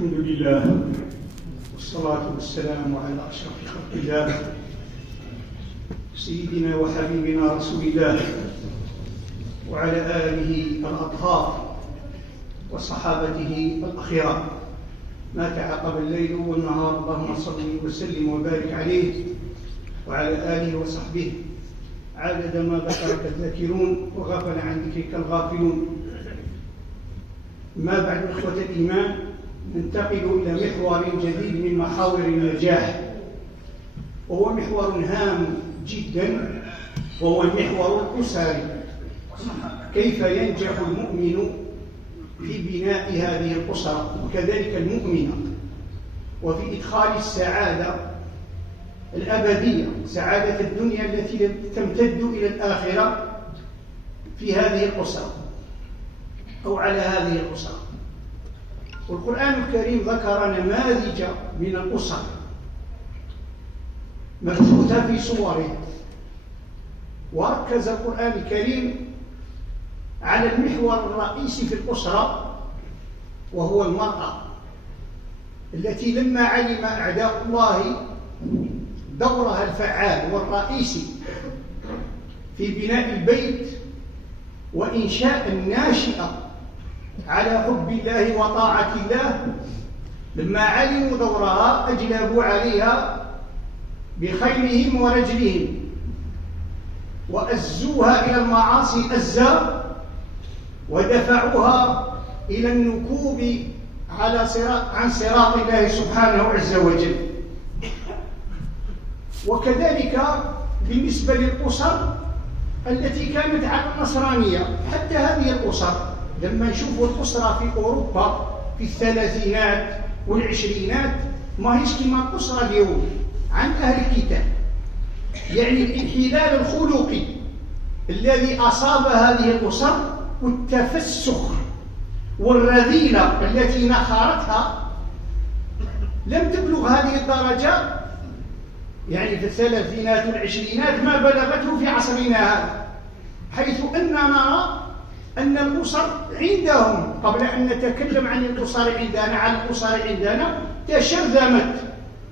الحمد لله والصلاة والسلام على أشرف خلق الله سيدنا وحبيبنا رسول الله وعلى آله الأطهار وصحابته الأخيار. ما تعاقب الليل والنهار، اللهم صل وسلم وبارك عليه وعلى آله وصحبه عدد ما ذكرك الذاكرون وغفل عن ذكرك الغافلون. ما بعد إخوة الإيمان، ننتقل إلى محور جديد من محاور النجاح، وهو محور هام جدا، وهو المحور الأسري. كيف ينجح المؤمن في بناء هذه الأسرة وكذلك المؤمنة، وفي إدخال السعادة الأبدية، سعادة الدنيا التي تمتد إلى الآخرة في هذه الأسرة أو على هذه الأسرة. والقرآن الكريم ذكر نماذج من الأسر مبثوثة في صوره، وركز القرآن الكريم على المحور الرئيسي في الأسرة، وهو المرأة التي لما علم أعداء الله دورها الفعال والرئيسي في بناء البيت وإنشاء الناشئة على حب الله وطاعة الله، لما علموا دورها أجلبوا عليها بخيلهم ورجلهم وأزوها إلى المعاصي أزا، ودفعوها إلى النكوب عن صراط الله سبحانه عز وجل. وكذلك بالنسبة للأسر التي كانت على النصرانية، حتى هذه الأسر لما نشوفوا الأسرة في أوروبا في الثلاثينات والعشرينات ما هيش كما الأسرة اليوم عن أهل الكتاب. يعني الانحلال الخلقي الذي أصاب هذه الأسر والتفسخ والرذيلة التي نخرتها لم تبلغ هذه الدرجة، يعني في الثلاثينات والعشرينات ما بلغته في عصرنا هذا، حيث أننا نرى أن الأسر عندهم، قبل أن نتكلم عن الأسر عندنا، عن الأسر عندنا تشرذمت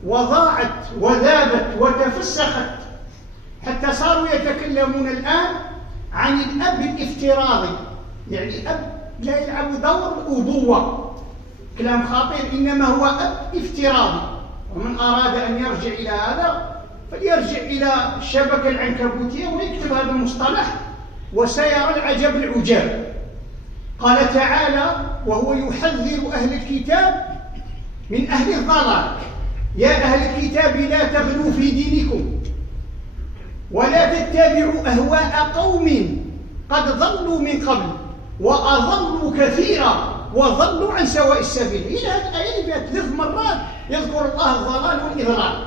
وضاعت وذابت وتفسخت، حتى صاروا يتكلمون الآن عن الأب الافتراضي، يعني أب لا يلعب دور الأبوة، كلام خطير، إنما هو أب افتراضي. ومن أراد أن يرجع إلى هذا فليرجع إلى الشبكة العنكبوتية ويكتب هذا المصطلح وسيرى العجب العجاب. قال تعالى وهو يحذر أهل الكتاب من أهل الضلال: يا أهل الكتاب لا تغلوا في دينكم ولا تتبعوا أهواء قوم قد ضلوا من قبل وأضلوا كثيرا وضلوا عن سواء السبيل. إلى هذه الآية فيها 3 مرات يذكر الله الضلال والإضلال.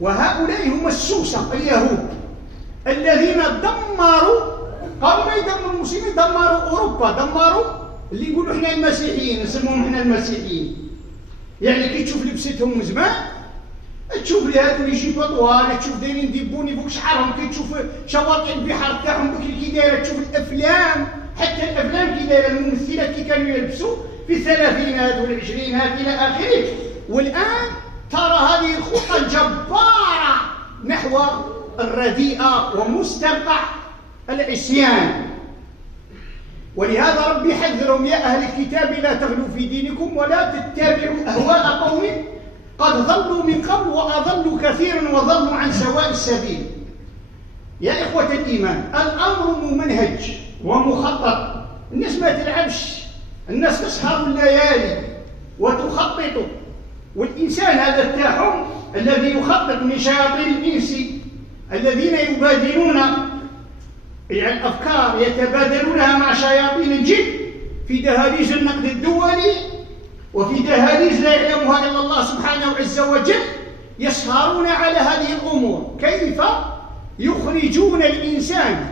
وهؤلاء هم السوسة اليهود الذين دمروا، قبل ما يدمروا المسلمين دمروا أوروبا، دمروا اللي يقولوا احنا المسيحيين، نسموهم احنا المسيحيين. يعني كي تشوف لبستهم من زمان، تشوف لي هادو اللي يجيبوا طوال، تشوف دايرين ديبوني فوق شعرهم، كي تشوف شواطئ البحر تاعهم كي دايره، تشوف الافلام، حتى الافلام كي دايره، الممثلات كي كانوا يلبسوا في الثلاثينات والعشرينات الى اخره. والان ترى هذه الخطه الجباره نحو الرديئه ومستنقع العصيان. ولهذا ربي يحذرهم: يا اهل الكتاب لا تغلوا في دينكم ولا تتبعوا اهواء قوم قد ضلوا من قبل وأضلوا كثيرا وضلوا عن سواء السبيل. يا إخوة الإيمان، الأمر ممنهج ومخطط. الناس ما تلعبش، الناس تسهر الليالي وتخطط. والإنسان هذا التاحم الذي يخطط من شياطين الإنس الذين يبادلون الأفكار يتبادلونها مع شياطين الجن في دهاليز النقد الدولي وفي دهاليز لا يعلمها إلا الله سبحانه عز وجل، يسهرون على هذه الأمور. كيف يخرجون الإنسان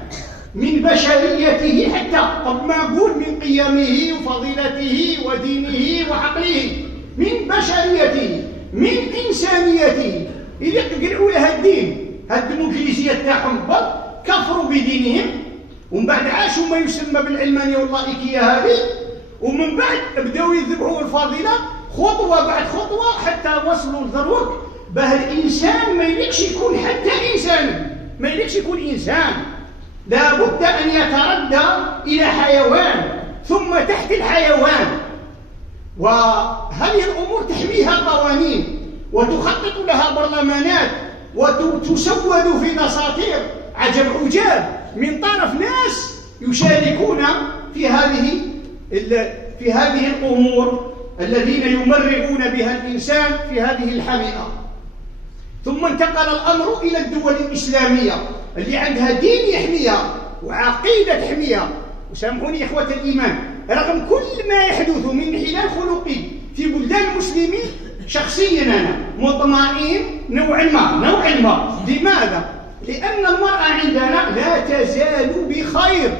من بشريته، حتى قبل ما أقول من قيمه وفضيلته ودينه وعقله، من بشريته، من إنسانيته. إذا قلعوا لها الدين، الديمقراطية تاعهم كفروا بدينهم، ومن بعد عاشوا ما يسمى بالعلمانية واللائكية هذه، ومن بعد بداوا يذبحوا الفضيلة خطوة بعد خطوة حتى وصلوا لذروة باه الإنسان ما يليقش يكون حتى إنسان، ما يليقش يكون إنسان، لا بد أن يتردى إلى حيوان ثم تحت الحيوان. وهذه الأمور تحميها قوانين وتخطط لها برلمانات وتسود في دساتير عجب عجاب من طرف ناس يشاركون في هذه الأمور الذين يمرغون بها الإنسان في هذه الحميئة. ثم انتقل الأمر إلى الدول الإسلامية اللي عندها دين يحميها وعقيدة تحميها. وسامحوني إخوة الإيمان، رغم كل ما يحدث من انحلال خلقي في بلدان المسلمين، شخصيا أنا مطمئن نوعا ما. لماذا؟ لأن المرأة عندنا لا تزال بخير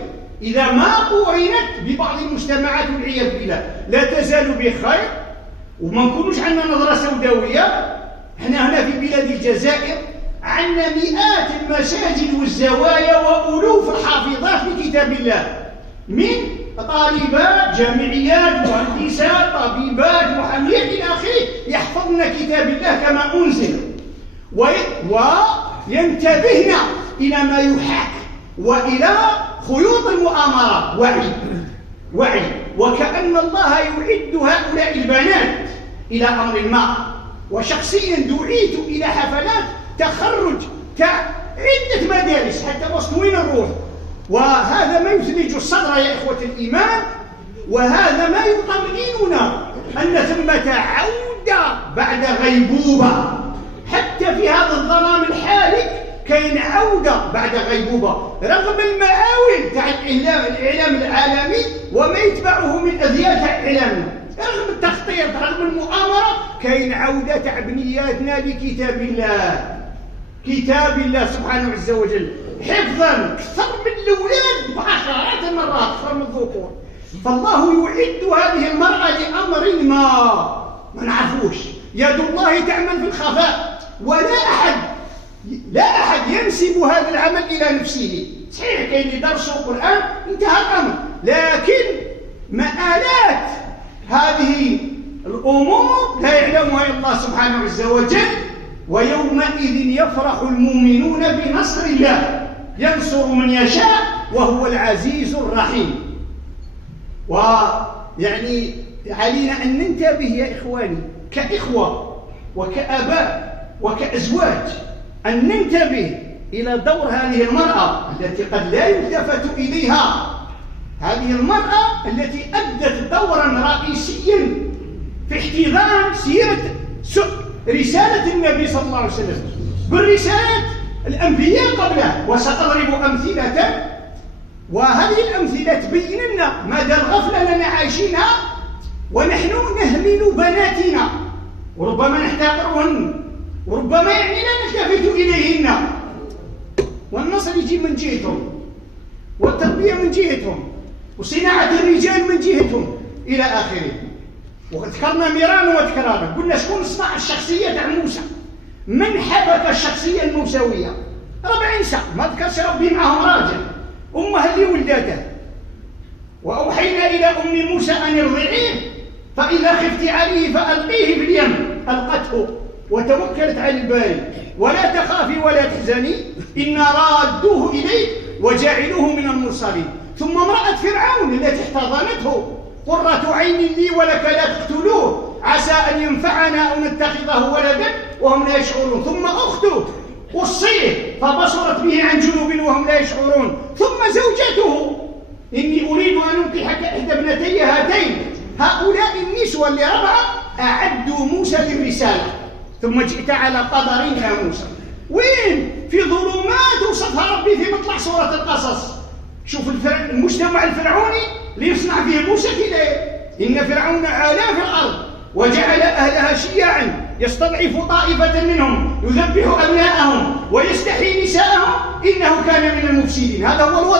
إذا ما قورنت ببعض المجتمعات والعياذ بالله، لا تزال بخير. وما نكونوش عندنا نظرة سوداوية. احنا هنا في بلاد الجزائر عندنا مئات المساجد والزوايا وألوف الحافظات لكتاب الله، من طالبات جامعيات مهندسات طبيبات محاميات إلى آخره، يحفظن كتاب الله كما أنزل وينتبهن إلى ما يحاك وإلى خيوط المؤامرة. وعي وكأن الله يعد هؤلاء البنات إلى أمر ما. وشخصيا دعيت إلى حفلات تخرج عدة مدارس حتى وصلوا وين نروح، وهذا ما يثلج الصدر يا إخوة الإيمان، وهذا ما يطمئننا أن ثمة عودة بعد غيبوبة. حتى في هذا الظلام الحالك كاين عودة بعد غيبوبة، رغم المعاول تاع الإعلام العالمي وما يتبعه من أذيال تاع إعلامنا، رغم التخطيط رغم المؤامرة، كاين عودة تاع بنياتنا لكتاب الله، كتاب الله سبحانه عز وجل، حفظا أكثر من الأولاد بعشرات المرات أكثر من الذكور. فالله يعد هذه المرأة لأمر ما نعرفوش. يد الله تعمل في الخفاء، لا أحد ينسب هذا العمل إلى نفسه. صحيح كاين اللي درسوا القرآن انتهى الأمر، لكن مآلات هذه الأمور لا يعلمها إلا الله سبحانه عز وجل. ويومئذ يفرح المؤمنون بنصر الله، ينصر من يشاء وهو العزيز الرحيم. ويعني علينا أن ننتبه يا إخواني كإخوة وكأباء وكأزواج، أن ننتبه إلى دور هذه المرأة التي قد لا يلتفت إليها، هذه المرأة التي أدت دورا رئيسيا في احتضان سيرة رسالة النبي صلى الله عليه وسلم بالرسالات الأنبياء قبله. وسأضرب أمثلة، وهذه الأمثلة تبين لنا مدى الغفلة لنا عايشينها، ونحن نهمل بناتنا وربما نحتقرهن وربما يعني لا نلتفت إليهن. والنصر يجي من جهتهم، والتربية من جهتهم، وصناعة الرجال من جهتهم إلى آخره. وذكرنا مرارا وتكرارا، قلنا شكون صنع الشخصية تاع موسى؟ من حبك الشخصية الموسوية؟ ربع عيسى، ما ذكرش ربي معهم راجل، أمها اللي ولدته. وأوحينا إلى أم موسى أن ارضعيه فإذا خفت عليه فألقيه في اليم، ألقته وتوكلت على الباري، ولا تخافي ولا تحزني إنا رادوه إليك وجاعلوه من المرسلين. ثم امرأة فرعون التي احتضنته، قرة عين لي ولك لا تقتلوه عسى أن ينفعنا أو نتخذه ولدا وهم لا يشعرون. ثم أخته قصيه فبصرت به عن جنوب وهم لا يشعرون. ثم زوجته، إني أريد أن أنكحك إحدى ابنتي هاتين. هؤلاء النسوة اللي ربعة أعدوا موسى للرسالة. ثم جئت على قدر يا موسى، وين؟ في ظلمات وصفها ربي في مطلع سورة القصص. شوف المجتمع الفرعوني اللي يصنع فيه موسى كده. إن فرعون علا في الأرض وجعل أهلها شيعا يستضعف طائفة منهم يذبح أبناءهم ويستحيي نساءهم إنه كان من المفسدين. هذا هو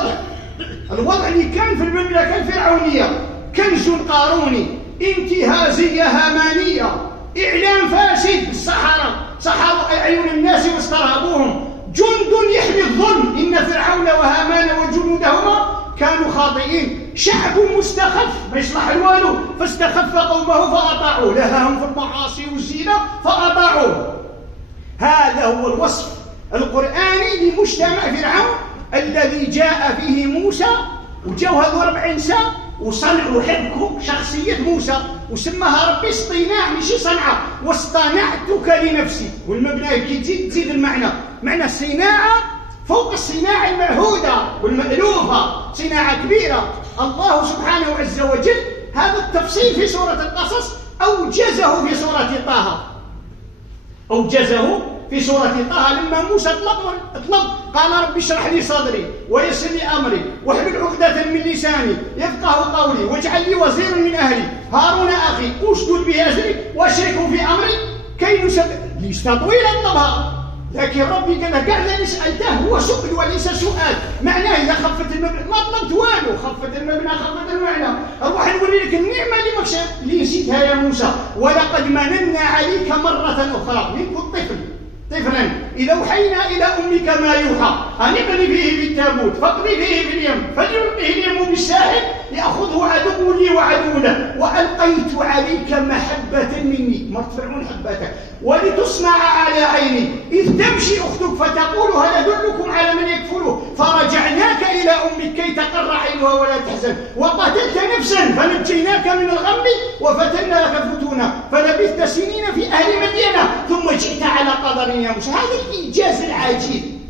الوضع اللي كان في المملكة الفرعونية. كنز قاروني، انتهازية هامانية، إعلام فاسد. السحرة سحروا أعين الناس واسترهبوهم. جند يحمي الظلم، إن فرعون وهامان وجنودهما كانوا خاطئين، شعب مستخف ما يصلح والو، فاستخف قومه فأطاعوه، لهاهم في المعاصي والزنا فأطاعوه. هذا هو الوصف القرآني لمجتمع فرعون الذي جاء فيه موسى، وجاو هذو 40 سنة وصنعوا حبكوا شخصية موسى وسماها ربي اصطناع ماشي صنعة، واصطنعتك لنفسي. والمبنى كي تزيد المعنى، معنى الصناعة فوق الصناعة المعهودة والمألوفة، صناعة كبيرة. الله سبحانه عز وجل هذا التفصيل في سورة القصص أوجزه في سورة طه، أوجزه في سورة طه لما موسى طلب قال رب اشرح لي صدري ويسر لي أمري واحلل عقدة من لساني يفقه قولي واجعل لي وزيرا من أهلي هارون أخي أشدد به أزري وأشركه في أمري كي نسبح ليستطويل طلبها. لكن ربي قال له كاع اللي سألته هو سؤال وليس سؤال، معناه إذا خفت المبنى ما طلبت والو، خفت المبنى خفت المعنى. أروح نوري لك النعمة اللي نسيتها يا موسى، ولقد مننا عليك مرة أخرى من كنت طفلا إذا أوحينا إلى أمك ما يوحى أن اقذفيه فيه بالتابوت فاقذفيه فيه في اليم فليلقه اليم بالساحل يأخذه عدو لي وعدو له وألقيت عليك محبة مني، مرت فرعون حبتك، ولتصنع على عيني إذ تمشي أختك فتقول هل أدلكم على من يكفله فرجعناك إلى أمك كي تقر عينها ولا تحزن وقتلت نفسا فنجيناك من الغم وفتنا لك فتونا فلبثت سنين في أهل مدينة ثم جئت على قدر يا موسى. هذا الإنجاز العجيب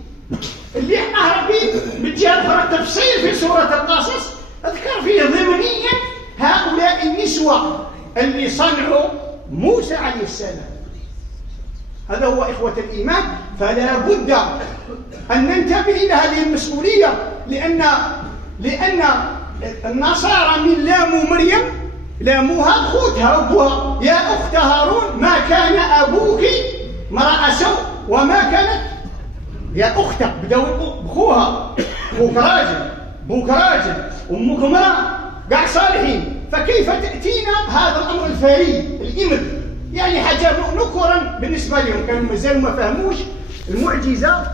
اللي احنا ربي بالجهة الأخرى تفصيل في سورة القصص أذكر فيه ضمنيا هؤلاء النسوة اللي صنعوا موسى عليه السلام. هذا هو إخوة الإيمان. فلا بد أن ننتبه إلى هذه المسؤولية، لأن النصارى من لاموا مريم لاموها خوتها أبوها، يا أخت هارون ما كان أبوك امرأ سوء وما كانت يا أختك بدأوا بخوها، بوك راجل أمك امرأة قاع صالحين، فكيف تأتينا هذا الأمر الفريد الإمر؟ يعني حاجة نكرا بالنسبة لهم، كانوا مازالوا ما فهموش المعجزة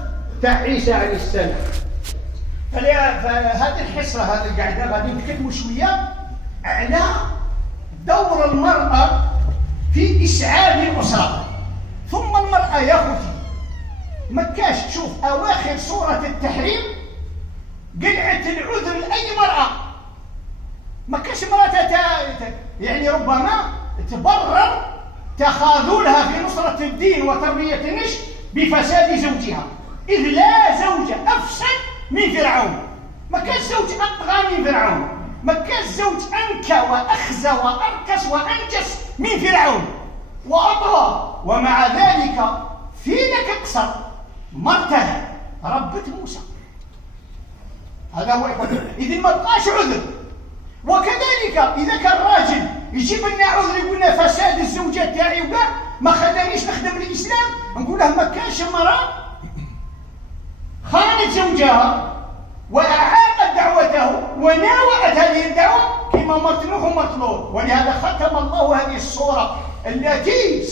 تاع عيسى عليه السلام. فهذه الحصة هذه القاعدة غادي نتكلموا شوية على دور المرأة في إسعاد الأسرة. ثم المرأة يا أختي ما كاش تشوف أواخر سورة التحريم قلعة العذر لأي مرأة، ما كاش مرأة يعني ربما تبرر تخاذلها في نصرة الدين وتربية النشء بفساد زوجها، إذ لا زوج أفسد من فرعون، ما كاش زوج أطغى من فرعون، ما كاش زوج أنكى وأخزى وأركس وأنجس من فرعون وأطغى. ومع ذلك في لك قصر مرتها ربة موسى. هذا هو إخوة، إذن ما بقاش عذر. وكذلك إذا كان راجل يجيب لنا عذر يقول لنا فساد الزوجة تاعي وكاع ما خلانيش نخدم الإسلام، نقول له ما كانش امرأة خانت زوجها وأعاقت دعوته وناوأت هذه الدعوة كما مرت نوح ومرت لوط. ولهذا ختم الله هذه السورة التي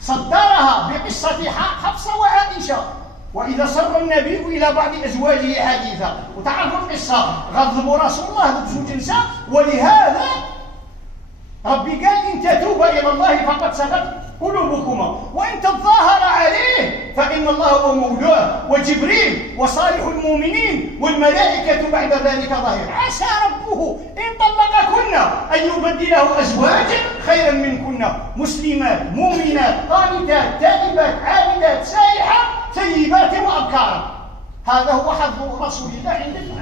صدرها بقصة حفصة وعائشة، وإذا سر النبي إلى بعض أزواجه حديثا. وتعرفوا القصة، غضبوا رسول الله بزوج نساء، ولهذا ربي قال إن تتوبا إلى الله فقد سقط قلوبكما وإن تظاهر عليه فإن الله هو مولاه وجبريل وصالح المؤمنين والملائكة بعد ذلك ظاهر. عسى ربه إن طلقكن أن يبدله أزواجا خيرا منكن مسلمات مؤمنات قانتات تائبات عابدات سائحات ثيبات وأبكارا. هذا هو حظ رسول الله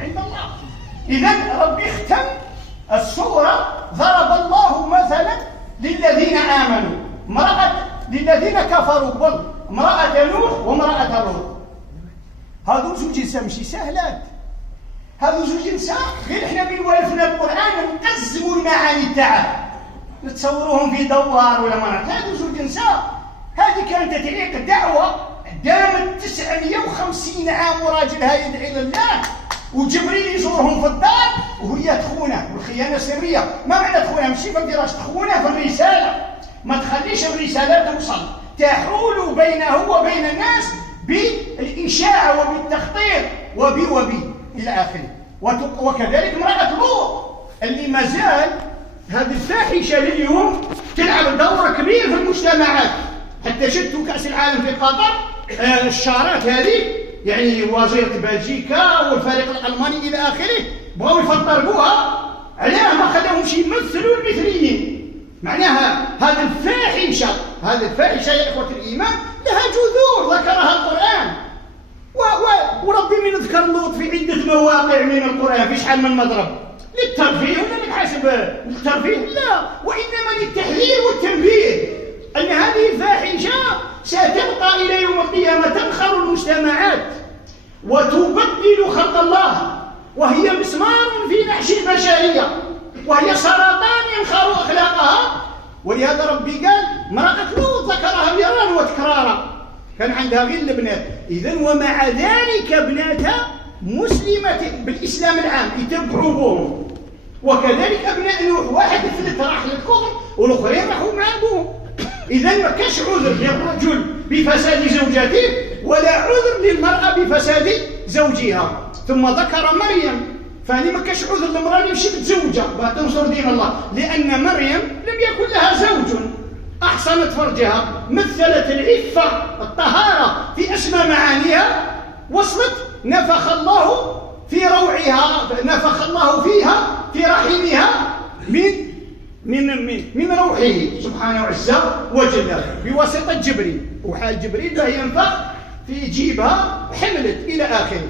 عند الله. إذن ربي اختم السورة ضرب الله مثلا للذين آمنوا للذين كفروا امرأة نوح وامرأة لوط. هذو زوج نساء ماشي سهلات، هذو زوج نساء غير احنا من والفنا القرآن نقزموا المعاني تاعها نتصوروهم في دوار ولا ما نعرف. هذو زوج نساء، هذه كانت تعيق دعوة دامت 950 عام وراجلها يدعي لله وجبريل يزورهم في الدار وهي تخونه والخيانة سرية. ما معنى تخونها؟ ماشي في الدراسة، تخونها في الرسالة، ما تخليش الرسالة توصل، تحول بينه وبين الناس بالإشاعة وبالتخطيط وبي إلى آخره. وكذلك امرأة لوط اللي ما زال هذه الفاحشة لليوم تلعب دور كبير في المجتمعات. حتى شفتوا كأس العالم في قطر، الشارات هذه يعني وزيرة بلجيكا والفريق الألماني إلى آخره بغاو يفطربوها. علاه ما خلاهمش يمثلوا المثليين؟ معناها هذه الفاحشة يا إخوة الإيمان لها جذور ذكرها القرآن. وربي من ذكر لوط في عدة مواقع من القرآن في شحال من مضرب، للترفيه ولا للحسب الترفيه؟ لا، وإنما للتحذير والتنبيه أن هذه الفاحشة ستبقى إلى يوم القيامة تنخر المجتمعات وتبدل خلق الله، وهي مسمار في نعش البشرية، وهي سرطان ينخر أخلاقها. ولهذا ربي قال امرأة لوط ذكرها مرارا وتكرارا، كان عندها غير البنات. إذن ومع ذلك ابناتها مسلمة بالإسلام العام يتبعوا بهم، وكذلك أبناء نوح، واحد فلت راح للكفر والآخرين راحوا مع أبوهم. إذن ما كاش عذر للرجل بفساد زوجته ولا عذر للمرأة بفساد زوجها. ثم ذكر مريم، فهذه ما كاش عذر للمرأة اللي مشي متزوجة باه تنصر دين الله، لأن مريم لم يكن لها زوج، أحصنت فرجها، مثلت العفة الطهارة في أسمى معانيها، وصلت نفخ الله في روعها، نفخ الله فيها في رحمها من روحه سبحانه عز وجل بواسطة جبريل، وحال جبريل باه ينفخ في جيبها وحملت إلى آخره.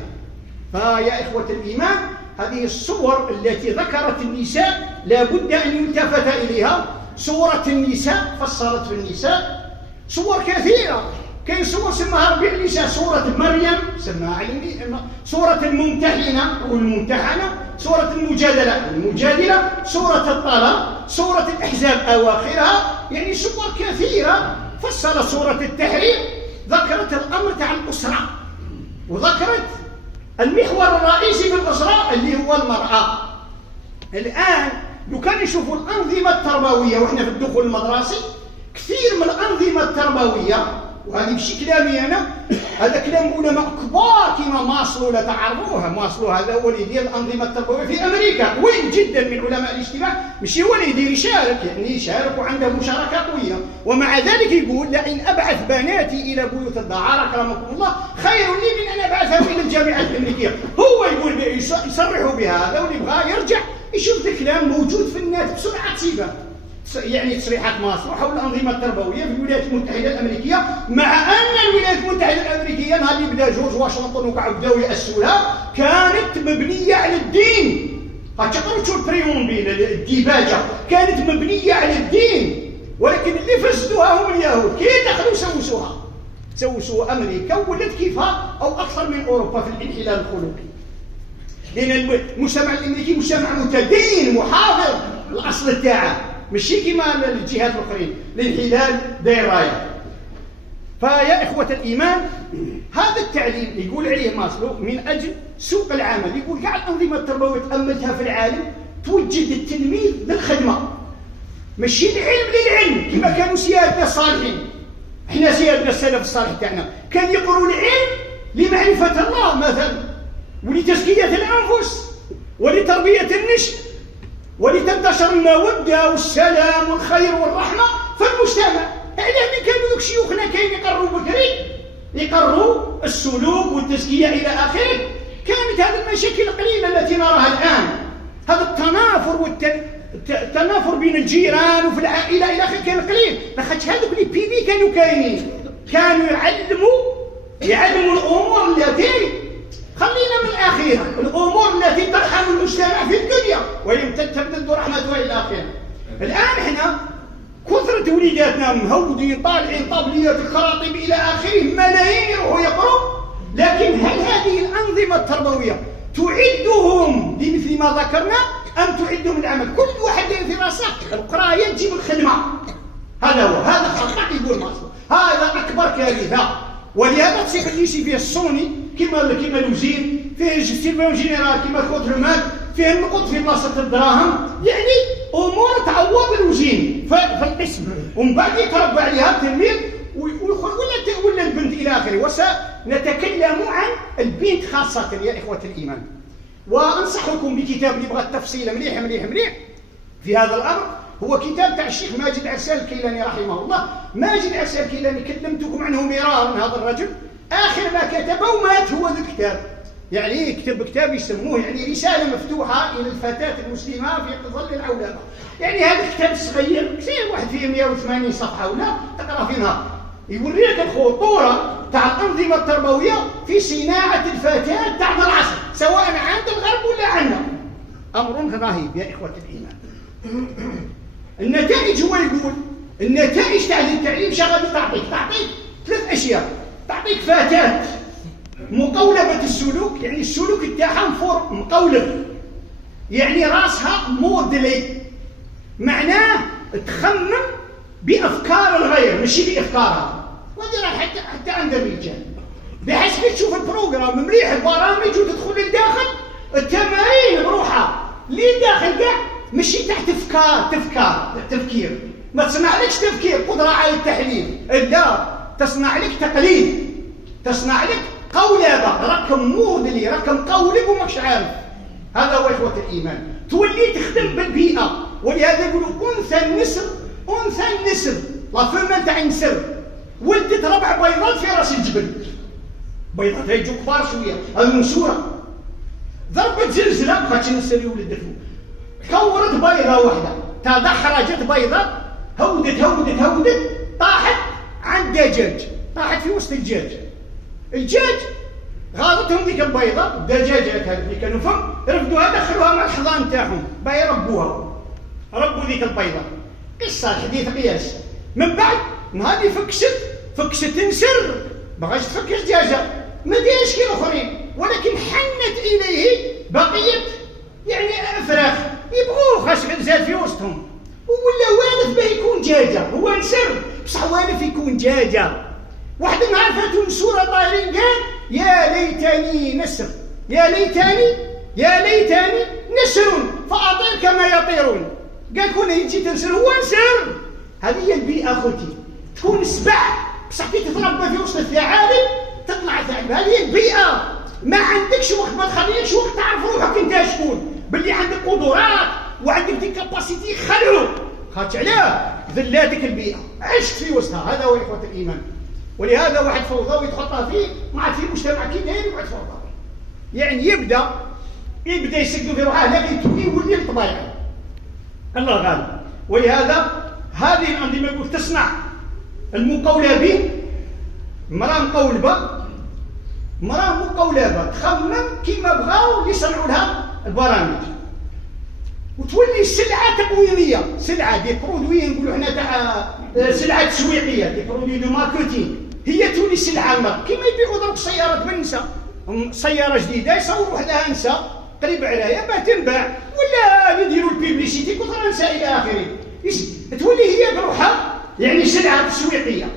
فيا إخوة الإيمان هذه الصور التي ذكرت النساء لا بد أن يلتفت إليها. سورة النساء فصلت في النساء صور كثيرة، كاين صور سماها ربيع النساء، سورة مريم سماها سورة الممتحنة والممتحنة، سورة المجادلة، سورة الطلاق، سورة الأحزاب أواخرها، يعني صور كثيرة. فصلت سورة التحريم، ذكرت الأمر تاع الأسرة، وذكرت المحور الرئيسي في الأسرة اللي هو المرأة. الآن لو كان يشوفوا الأنظمة التربوية وإحنا في الدخول المدرسي، كثير من الأنظمة التربوية، وهذه ماشي كلامي أنا، هذا كلام علماء كبار كما ماسلو، لا تعرفوها، ماسلو هذا هو اللي يدير الأنظمة التربوية في أمريكا، وين جدا من علماء الاجتماع، ماشي هو اللي يدير، يشارك، يعني يشارك وعنده مشاركة قوية. ومع ذلك يقول لئن أبعث بناتي إلى بيوت الدعارة أكرمكم الله خير لي من أن أبعثهم إلى الجامعات الأمريكية. هو يقول يصرحوا بهذا، واللي بغى يرجع يشوف الكلام موجود في النت بسرعة تسيبه. يعني تصريحات ماسلو حول الأنظمة التربوية في الولايات المتحدة الأمريكية، مع أن الولايات المتحدة الأمريكية نهار اللي بدا جورج واشنطن وقعوا بداو يأسسوها كانت مبنية على الدين. هتقدروا تشوفوا البريمونبيل، الديباجة كانت مبنية على الدين، ولكن اللي فسدوها هم اليهود. كي دخلوا سوسوا أمريكا ولات كيفها أو أكثر من أوروبا في الانحلال الخلقي، لأن المجتمع الأمريكي مجتمع متدين محافظ الأصل تاعه، ماشي كما الجهات الأخرين الانحلال داير رايه. فيا إخوة الإيمان هذا التعليم يقول عليه ماسلو من أجل سوق العمل، يقول كاع الأنظمة التربوية تأملتها في العالم توجد التلميذ للخدمة، ماشي العلم للعلم كما كانوا سيادنا الصالحين. احنا سيادنا السلف الصالح تاعنا كان يقولوا العلم لمعرفة الله مثلا، ولتزكية الأنفس، ولتربية النشء، ولتنتشر المودة والسلام والخير والرحمة في المجتمع. علاه من كانوا ذوك شيوخنا كاين يقروا بكري، يقروا السلوك والتزكية إلى آخره، كانت هذه المشاكل القليلة التي نراها الآن، هذا التنافر بين الجيران وفي العائلة إلى آخره كان قليل. لاخاطش هذوك لي بيبي كانوا كاينين، كانوا يعلموا الأمور التي، خلينا من الأخير، الأمور التي ترحم المجتمع في الدنيا ولم تمتد رحمتها إلى آخره. الآن احنا كثرة وليداتنا مهودين طالعين طابليات الخراطيم إلى آخره، ملايين يروحوا يقروا، لكن هل هذه الأنظمة التربوية تعدهم لمثل ما ذكرنا أم تعدهم للعمل؟ كل واحد في راسه القراية تجيب الخدمة، هذا هو، هذا خطأ يقول ماسلو، هذا أكبر كارثة. ولهذا تصيب اللي فيه الصوني كما لوزين، فيه السيلفيون جينيرال كما كوترمان، فيه النقط في بلاصة الدراهم، يعني أمور تعوض الوزين في القسم، ومن بعد يتربى عليها التلميذ ولا البنت إلى آخره. وسنتكلم عن البنت خاصة يا إخوة الإيمان. وأنصحكم بكتاب اللي بغى التفصيل مليح مليح مليح في هذا الأمر، هو كتاب تاع الشيخ ماجد عرسال الكيلاني رحمه الله. ماجد عرسال الكيلاني كلمتكم عنه مرارا، هذا الرجل آخر ما كتب ومات هو ذا الكتاب، يعني يكتب كتاب يسموه يعني رسالة مفتوحة إلى الفتاة المسلمة في ظل العولمة. يعني هذا الكتاب صغير واحد فيه 180 صفحة ولا تقرأ في نهار، يوري لك الخطورة تاع الأنظمة التربوية في صناعة الفتاة تاع العصر، سواء عند الغرب ولا عندنا. أمر رهيب يا إخوة الإيمان. النتائج هو يقول النتائج تاع التعليم شغل تعطيك 3 أشياء. تعطيك فتاة مقولبة السلوك، يعني السلوك تاعها مقولب، يعني راسها موديلي، معناه تخمم بأفكار الغير ماشي بأفكارها. وهذه راه حتى عند الرجال، بحيث كي تشوف البروغرام مليح البرامج وتدخل للداخل التمارين بروحها للداخل كاع ماشي تاع تفكير، ما تصنعلكش تفكير قدرة على التحليل، لا تصنع لك تقليد، تصنع لك قولبة، راكم موديلي، راكم قولب وماكش عارف. هذا هو إخوة الإيمان. تولي تخدم بالبيئة، ولهذا يقولوا أنثى النسر لا فيمال تاع النسر ولدت 4 بيضات في راس الجبل، بيضات هيجوا كبار شوية، هذه منشورة، ضربت زلزلة بقات النسر يولد فوق، كورت بيضة واحدة، تدحرجت بيضة، هودت طاحت عند دجاج، طاحت في وسط الدجاج غاضتهم ديك البيضة، الدجاجات هذه اللي كانوا فم رفدوها دخلوها مع الحضان تاعهم باي ربوا ذيك البيضة. قصة الحديث قياس. من بعد نهار اللي فكست نسر بغاش تفك دجاجة ما دايرش كي الاخرين، ولكن حنت اليه بقية يعني فراخ يبغوه خاص زاد في وسطهم، ولا والف به يكون دجاجة، هو نسر بصح والف يكون دجاجة. واحد النهار فاتوا نسورة طايرين قال يا ليتني نسر، يا ليتني نسر فأطير كما يطيرون. قال كون يجي تنسر هو نسر. هذه هي البيئة أخوتي، تكون سبع بصح كي تتربى في وسط الثعالب تطلع ثعلب. هذه هي البيئة. ما عندكش وقت، ما تخليكش وقت تعرف روحك انت شكون، باللي عندك قدرات وعندك دي كاباسيتي خلعو، خاطش علاه ذلاتك البيئة، عشت في وسطها. هذا هو إخوة الإيمان. ولهذا واحد فوضوي تحطها فيه ما عاد في مجتمع كي داير واحد فوضوي، يعني يبدا يسقف في روحه لكن يولي الطبيعي. الله غالب. ولهذا هذه الأنظمة يقول تصنع المقولبين، مرأة مقولبة تخمم كيما بغاو يصنعوا لها البرامج، وتولي سلعة تقويمية، سلعة دي برودوي نقولوا حنا تاع سلعة تسويقية، دي برودوي دو ماركتينغ، هي تولي سلعة المرأة. كيما يبيعوا درك سيارات بالنساء، سيارة جديدة يصوروا وحدها نساء قريب عليها باه تنباع، ولا يديروا البيبليسيتي كثر نساء إلى آخره. تولي هي بروحها يعني سلعة تسويقية،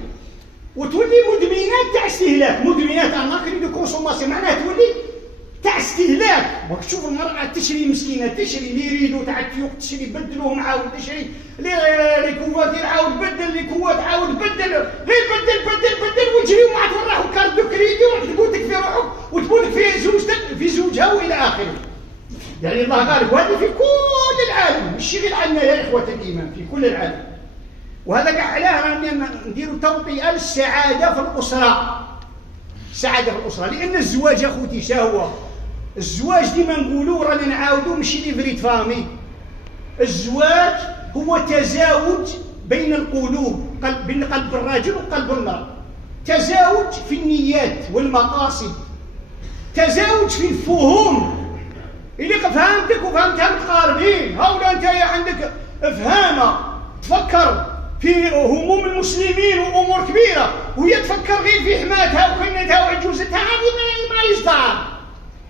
وتولي مدمنات تاع استهلاك، مدمنات الماركتينغ دو كونسوماسيون، معناها تولي تاع استهلاك. تشوف المرأة تشري مسكينة، تشري لي ريدو تاع التيوق، تشري بدلوهم عاود، تشري لي كوات عاود بدل، لي كوات عاود بدل، غير بدل وتجري وما عاد وراهم كارت دو كريدي وتبوتك في روحك وتبوتك في زوجها والى اخره. يعني الله غالب. وهذا في كل العالم، ماشي غير عندنا يا اخوة الايمان، في كل العالم. وهذا كاع علاه نديروا توطئة للسعادة في الأسرة، السعادة في الأسرة. لأن الزواج أخوتي شهوة، الزواج ديما نقولوا رانا نعاودوا ماشي ليفريت فامي. الزواج هو تزاوج بين القلوب، بين قلب الرجل وقلب المرأة، تزاوج في النيات والمقاصد، تزاوج في الفهوم. اللي فهمتك وفهمتها متقاربين، هاولا انت عندك افهامه تفكر في هموم المسلمين وامور كبيره، وهي تفكر غير في حماتها وخنتها وعجوزتها، هذه ما يصدر،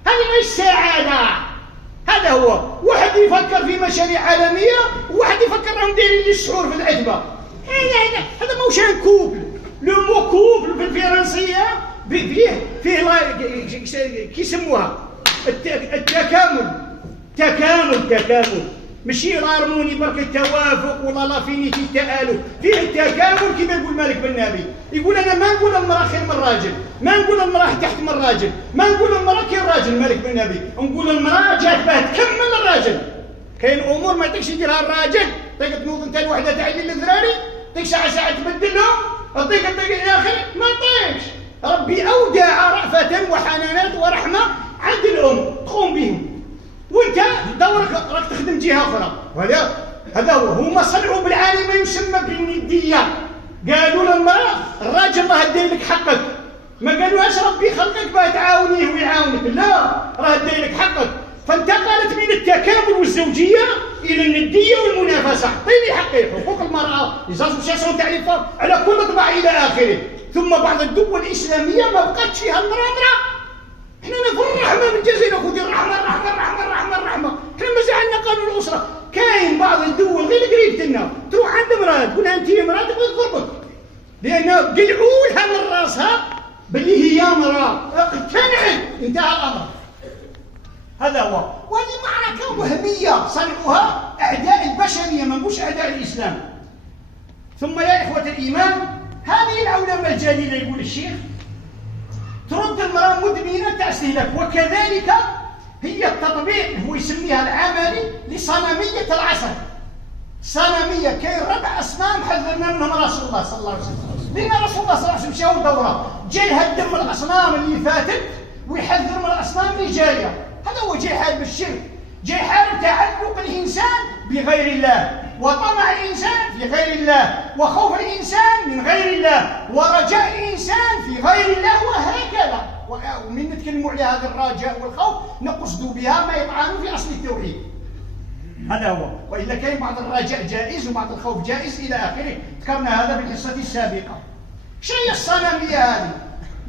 هذه ما السعاده. هذا هو. واحد يفكر في مشاريع عالميه وواحد يفكر راهم دايرين لي الشعور في العتبه. هذا ماهوش ان كوبل. لو مو كوبل في الفرنسيه فيه كيسموها التكامل. ماشي الهارموني برك التوافق ولا لافينيتي التآلف، فيه التكامل كما يقول مالك بن نبي. يقول انا ما نقول المراه خير من الراجل، ما نقول المراه تحت من الراجل، ما نقول المراه كي الراجل مالك بن نبي، نقول المراه جات باه تكمل الراجل. كاين امور ما يعطيكش يديرها الراجل، طيق تنوض انت الوحده تاع الذراري، طيق ساعه تبدلهم، طيق يا اخي ما طيقش. ربي اودع رأفة وحنانات ورحمه عند الام تقوم بهم، وانت دورك راك تخدم جهه اخرى. ولا هذا هو، هما صنعوا بالعالم ما يسمى بالنديه. قالوا للمراه الراجل راه داير لك حقك، ما قالوهاش ربي خلقك باه تعاونيه ويعاونك، لا راه داير لك حقك. فانتقلت من التكامل والزوجيه الى النديه والمنافسه. اعطيني حقي. حقوق المراه لازم تعرفها على كل طبع الى اخره. ثم بعض الدول الاسلاميه ما بقاتش فيها المراه امراه. احنا في الرحمه من الجزيره، خذي الرحمه الرحمه الرحمه الرحمه الرحمه. احنا ما زعلنا قانون الاسره. كاين بعض الدول غير قريب لنا تروح عند امراه تقول لها انت امراه تبغي تقربك، لان قلعوا لها من راسها باللي هي امراه، اقتنعت، انتهى الامر. هذا هو. وهذه معركه وهميه صنعوها اعداء البشريه، ما نقولش اعداء الاسلام. ثم يا اخوه الايمان، هذه العولمه الجليله يقول الشيخ ترد المراه مدمنه تاع استهلاك، وكذلك هي التطبيق، هو يسميها العملي لصنميه العصر. صنميه كاين 4 أصنام حذرنا منهم رسول الله صلى الله عليه وسلم. لان رسول الله صلى الله عليه وسلم شاو دوره جاي يهدم الاصنام اللي فاتت ويحذر من الاصنام اللي جايه. هذا هو جاي يحارب الشرك، جاي يحارب تعلق الانسان بغير الله، وطمع الانسان في غير الله، وخوف الانسان من غير الله، ورجاء الانسان في غير الله، وهكذا. ومن نتكلموا على هذا الرجاء والخوف نقصد بها ما يطعن في اصل التوحيد. هذا هو. والا كاين بعض الرجاء جائز وبعض الخوف جائز الى اخره، ذكرنا هذا في الحصه السابقه. شنو هي الصنميه هذه؟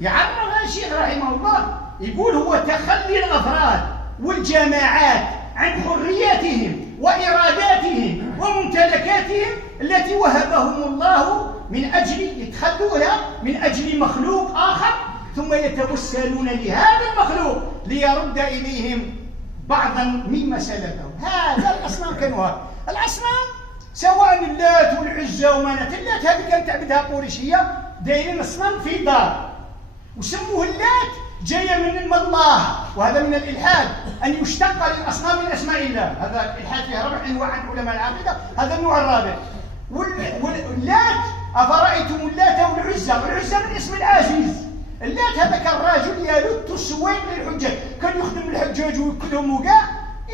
يعرفها الشيخ رحمه الله، يقول هو تخلي الافراد والجماعات عن حرياتهم واراداتهم وممتلكاتهم التي وهبهم الله من اجل يتخلوها من اجل مخلوق اخر، ثم يتوسلون لهذا المخلوق ليرد اليهم بعضا مما سلبه. هذا الاصنام كانوا الاصنام، سواء اللات والعزى ومنات. اللات هذه كانت تعبدها قريشيه، دايرين اصنام في دار وسموه اللات، جايه من الله، وهذا من الالحاد ان يشتق للاصنام من اسماء الله. هذا الالحاد فيه 4 انواع عند علماء العقيده، هذا النوع الرابع. واللات، افرايتم اللات والعزى، والعزى من اسم العزيز. اللات هذا كان راجل يلت السويق للحجاج، كان يخدم الحجاج ويكلهم وكاع،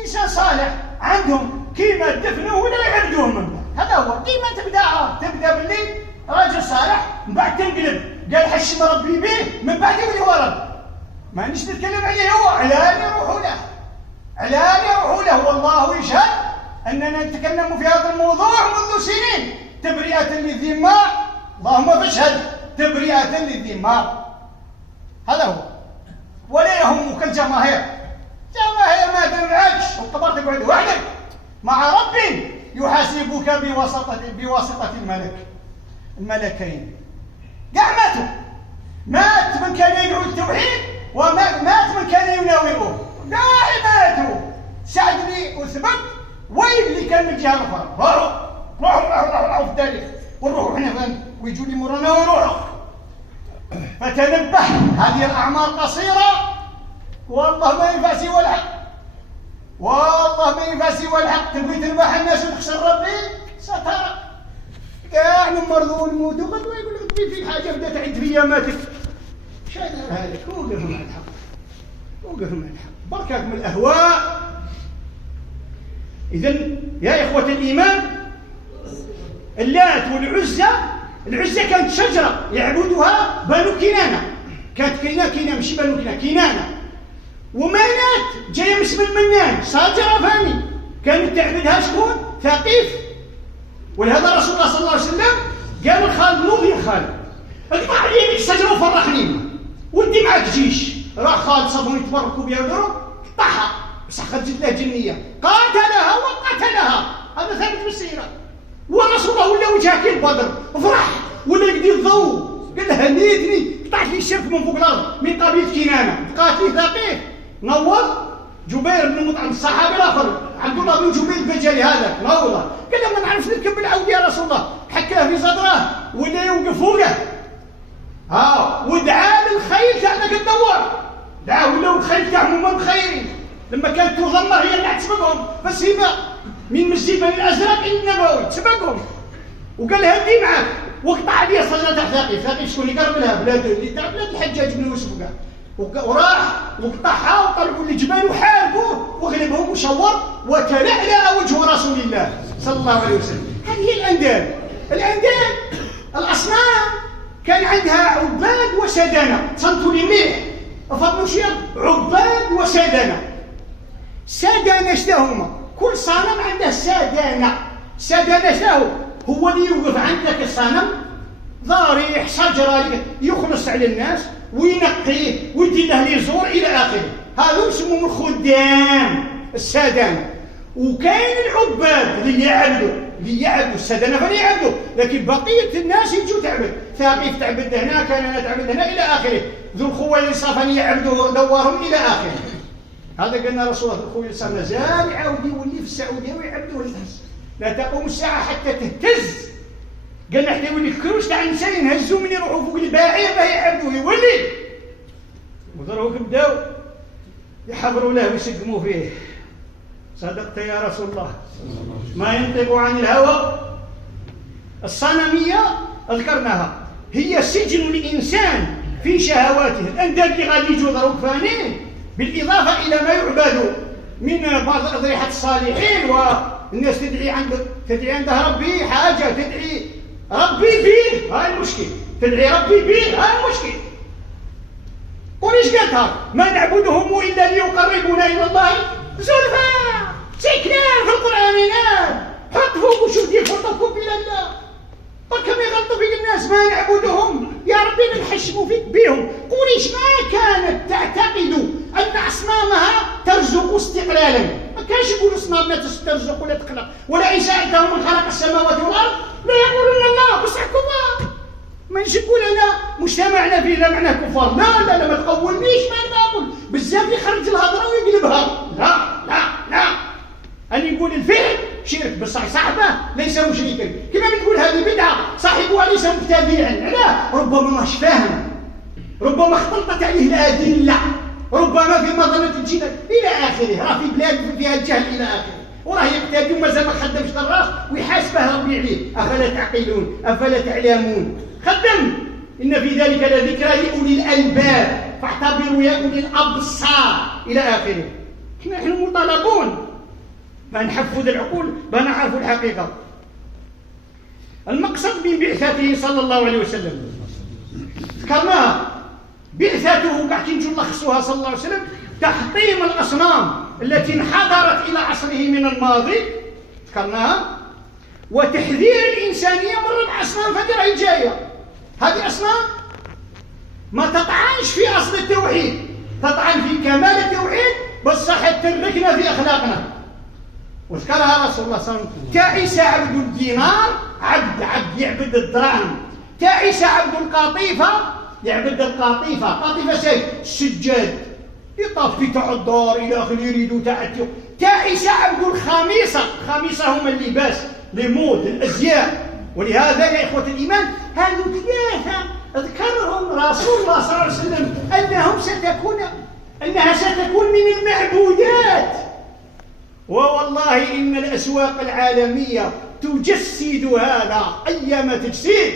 انسان صالح عندهم، كيما دفنوه ولا يعبدوه من بعد. هذا هو كيما تبدا بالليل راجل صالح، من بعد تنقلب قال حشم ربي به، من بعد يولي ورد. ما نيش نتكلم عليه، هو علاني روحوا له، علاني روحوا له. والله يشهد اننا نتكلم في هذا الموضوع منذ سنين تبرئه للذمه، اللهم فاشهد، تبرئه للذمه. هذا هو. ولا يهمك الجماهير، جماهير ما تنفعكش، وقبرت تقعد وحدك مع رب يحاسبك بواسطه الملكين. كاع مات من كان يدعو التوحيد، ومات من كان يناوئه، كاع ماتوا. سعد لي وثبت، ويل اللي كان من الجهه الاخرى. روحوا في التاريخ، ونروحوا حنا فين ويجوا لي مورانا ويروحوا. فتنبه، هذه الاعمار قصيره، والله ما ينفع سوى الحق، والله ما ينفع سوى الحق. تبغي تربح الناس وتخسر ربي، سترى كاع نمرضوا ونموتوا. غدوه يقول لك تبي في حاجه بدات عند في اياماتك، شادر هذاك. وقف مع الحق، وقف مع الحق، بركاك من الاهواء. اذا يا اخوه الايمان، اللات والعزى، العزى كانت شجره يعبدها بنو كنانه، كانت كنانه ماشي بنو كنانه. ومنات جايه من اسم المنان، شجره فاني كانت تعبدها شكون؟ ثقيف. ولهذا رسول الله صلى الله عليه وسلم قال لخالد نوض يا خالد، اقطع لي هذيك الشجره وفرحني، ودي معك جيش. راح خالد صابهم يتبركوا بها ويدوروا، قطعها، بصح خرجت له جنيه، قاتلها وقتلها. هذا ثابت بالسيره. ورسول الله ولا وجهه كي البدر، فرح ولا يقدر الضوء، قال له هنيتني، قطعت لي الشرك من فوق الارض من قبيله كنانه، قاتل ثقيف، نوض جبير بن مطعم الصحابي الاخر عبد الله بن جبير البجلي هذاك ما والله قال له ما نعرفش نركب العود يا رسول الله، حكاه في صدره ولا يوقف فوقه ودعا للخيل تاعنا كدوار، دعا ولاو الخيل تاعهم هما مخيرين لما كانت تضمر هي اللي تسبقهم فالسباق من مسجد بني الازرق الى النبوي تسبقهم وقال لها هدي معاك وقطع عليا الصجره تاع ثقيف، ثقيف شكون يقرب لها بلاد اللي تاع بلاد الحجاج بن يوسف وراح وقطعها وطلعوا للجبال وحاربوه وغلبهم وشور وتلألأ وجه رسول الله صلى الله عليه وسلم. هذه هي الأنداد. الأنداد الأصنام كان عندها عباد وسدنة، تصنتوا لي مليح أفضلوا شي عباد وسدنة. سدنة شتاهما؟ كل صنم عنده سدنة. سدنة شتاهو؟ هو اللي يوقف عندك الصنم ضريح شجرة يخلص على الناس وينقيه ويدي له ليزور الى اخره، هذو يسموهم الخدام السدنه. وكاين العباد اللي يعبدوا السدنه فليعبدوا، لكن بقيه الناس يجوا تعبد، ثقيف تعبد هنا، كنانه تعبد هنا الى اخره، ذو الخويصه فليعبدوا دوارهم الى اخره. هذا قلنا رسول الله ذو الخويصه مازال يعاود يولي في السعوديه ويعبدوا الناس، لا تقوم الساعه حتى تهتز. قالنا حتى يولي الكروش تاع الانسان ينهزوا من يروحوا فوق الباعيه باه يعبدوه يولي. ودروك بداو يحضروا له ويسقموا فيه. صدقت يا رسول الله، ما ينطق عن الهوى. الصنميه ذكرناها هي سجن الانسان في شهواته، الانداد اللي غادي يجوا دروك فانين بالاضافه الى ما يعبد من بعض اضرحه الصالحين، والناس تدعي عنده ربي حاجه، تدعي ربي بيه، هاي المشكل، تدعي ربي بيه، هاي المشكل. وليش قالتها؟ ما نعبدهم الا ليقربونا الى الله زلفى. سكنان في القران نار، حط فوق وشوف ديال فوق الى الله. كم يغلطوا فيك الناس، ما نعبدهم يا ربي نحشموا فيك بيهم. قريش ما كانت تعتقد ان اصنامها ترزق استقلالا، ما كانش يقولوا اصنامنا ترزق ولا تخلق، ولا عيسى عندهم من خلق السماوات والارض لا يقولون الله بصح كفار. ما نقول انا مجتمعنا فيه لا معناه كفار، لا ما تقولنيش، ما نقول بزاف يخرج الهضره ويقلبها، لا أنا نقول الفعل شرك بصح صاحبه ليس مشركا، كما بتقول هذه بدعه صاحبها ليس مبتدعا، علاه؟ ربما ماش فاهم، ربما اختلطت عليه الادله، ربما في مظنه الجدل الى اخره. راه في بلاد فيها الجهل الى اخره، وراه يقتدي ومازال ما خدمش الراس ويحاسبه ربي عليه. افلا تعقلون افلا تعلمون؟ خدم. ان في ذلك لذكرى لاولي الالباب فاعتبروا يا اولي الابصار الى اخره. نحن مطالبون بأن نحفظ العقول بأن نعرف الحقيقة. المقصد من بعثته صلى الله عليه وسلم ذكرناها، بعثته كاع كي نجيو نلخصوها صلى الله عليه وسلم تحطيم الأصنام التي انحدرت إلى عصره من الماضي، ذكرناها، وتحذير الإنسانية من الأصنام. فهذه راهي جاية، هذه أصنام ما تطعنش في أصل التوحيد، تطعن في كمال التوحيد بصح تتركنا في أخلاقنا. وذكرها رسول الله صلى الله عليه وسلم: تعس عبد الدينار، عبد يعبد الدراهم، تعس عبد القطيفة، يعبد القطيفة، قطيفة شيء السجاد يطاف في تاع الدار إلى آخره يريدوا تعتق. تعس عبد الخميصة، الخميصة هما اللباس، لموت الأزياء. ولهذا يا إخوة الإيمان هذو ثلاثة ذكرهم رسول الله صلى الله عليه وسلم أنها ستكون من المعبودات. ووالله إن الأسواق العالمية تجسد هذا أيما تجسيد،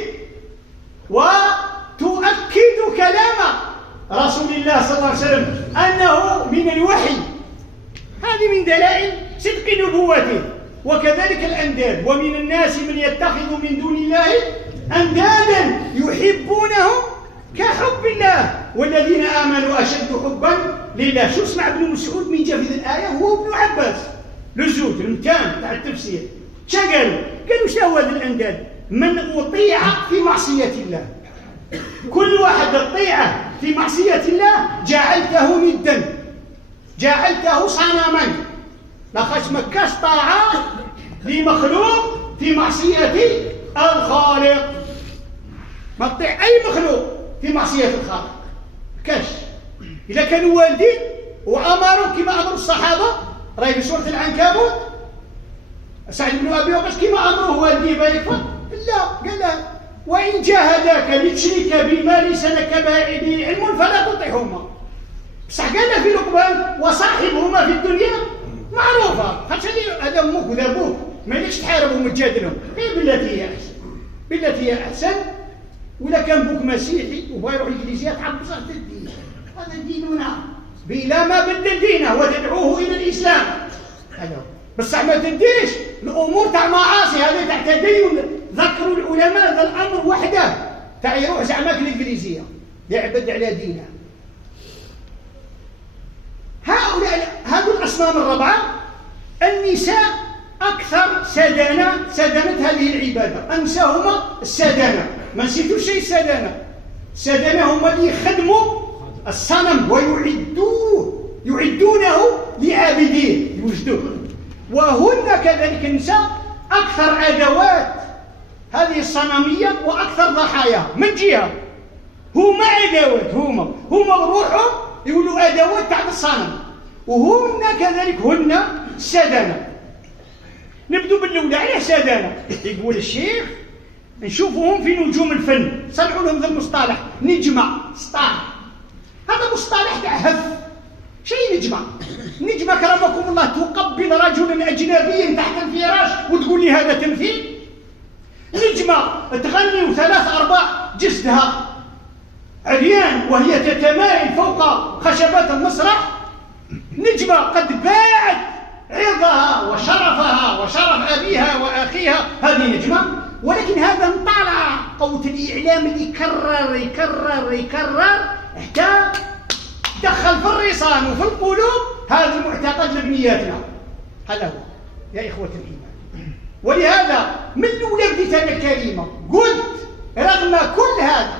وتؤكد كلام رسول الله صلى الله عليه وسلم أنه من الوحي. هذه من دلائل صدق نبوته. وكذلك الأنداد، ومن الناس من يتخذ من دون الله أندادا يحبونهم كحب الله والذين آمنوا أشد حبا لله. شو اسمع ابن مسعود من جا في الآية هو ابن عباس للزوج المتان تاع التفسير. شا قالوا شنو هو هذا الأنداد؟ من أطيع في معصية الله، كل واحد أطيعه في معصية الله جعلته ندا، جعلته صنما. لاخاطش ما كاش طاعة لمخلوق في معصية الخالق، ما تطيع أي مخلوق في معصية الخالق كاش. إذا كانوا والدين وأمروا كما أمروا الصحابة، راهي في سورة العنكبوت سعد بن أبي وقاص كما أمروه والديه يكفر؟ لا، قال له وإن جاهداك لتشرك بما ليس لك به علم فلا تطعهما. بصح قال له في لقمان وصاحبهما في الدنيا معروفة، خاطر هذا أمك وذا أبوك ما يليش تحاربهم وتجادلهم، غير بالتي هي أحسن، بالتي هي أحسن. ولا كان بوك مسيحي وبغى يروح الكنيسة تحب بصح الدين، هذا ديننا بلا ما بدل دينه وتدعوه إلى الإسلام، هذا بصح ما تديش الأمور تاع معاصي هذه تاع تدين. ذكروا العلماء هذا الأمر وحده تاع يروح زعما الإنجليزية يعبد على دينه. هؤلاء هذو الأصنام الربعة النساء أكثر سدنة هذه العبادة. أنساهما السدنة، ما نسيتوا شيء السدنة. السدنة هما اللي يخدموا الصنم يعدونه لعابديه يوجدوه. وهن كذلك النساء أكثر أدوات هذه الصنمية وأكثر ضحايا من جهة هما أدوات، هما بروحهم يقولوا أدوات تاع الصنم، وهن كذلك هن السدنة. نبدو بالأولى. عليه سدنة؟ يقول الشيخ نشوفهم في نجوم الفن، صنعوا لهم ذا المصطلح نجمة سطار. هذا مصطلح تاع هف. شيء نجمة كرمكم الله تقبل رجلا أجنبيا تحت الفراش وتقول لي هذا تمثيل؟ نجمة تغني وثلاث أرباع جسدها عريان وهي تتمايل فوق خشبات المسرح. نجمة قد باعت عرضها وشرفها وشرف أبيها وأخيها، هذه نجمة. ولكن هذا انطلع قوة الإعلام اللي يكرر حتى دخل في الرصان وفي القلوب هذا المعتقد لبنياتنا. هذا هو يا إخوة الإيمان. ولهذا من الأولى بديت أنا الكلمة قلت رغم كل هذا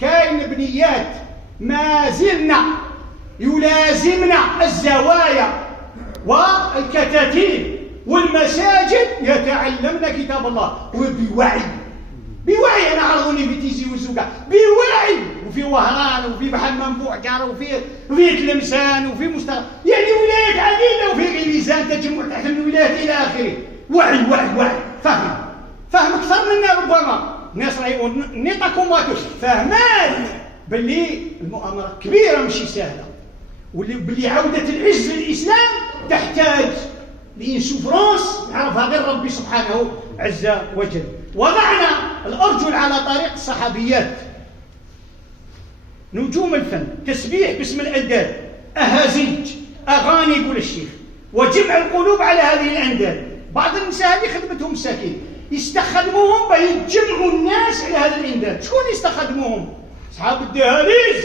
كاين بنيات ما زلنا يلازمنا الزوايا والكتاتيب والمساجد يتعلمن كتاب الله بوعي. أنا عرضوني في تيزي وزوقة بوعي، وفي وهران وفي بحر منبوع كار وفي تلمسان وفي مستقبل، يعني ولايات عديدة وفي غليزان تجمع تحت الولايات إلى آخره. وعي فهم أكثر منا ربما الناس راهي نطاكم واتوش فهمان باللي المؤامرة كبيرة ماشي سهلة، واللي عودة العز للإسلام تحتاج لإنسوفرانس يعرفها غير ربي سبحانه عز وجل. وضعنا الأرجل على طريق الصحابيات، نجوم الفن، تسبيح باسم الأنداد، أهازيج، أغاني يقول الشيخ، وجمع القلوب على هذه الأنداد. بعض النساء هذه خدمتهم مساكين يستخدموهم بيجمعوا الناس على هذه الأنداد. شكون يستخدموهم؟ أصحاب الدهاليز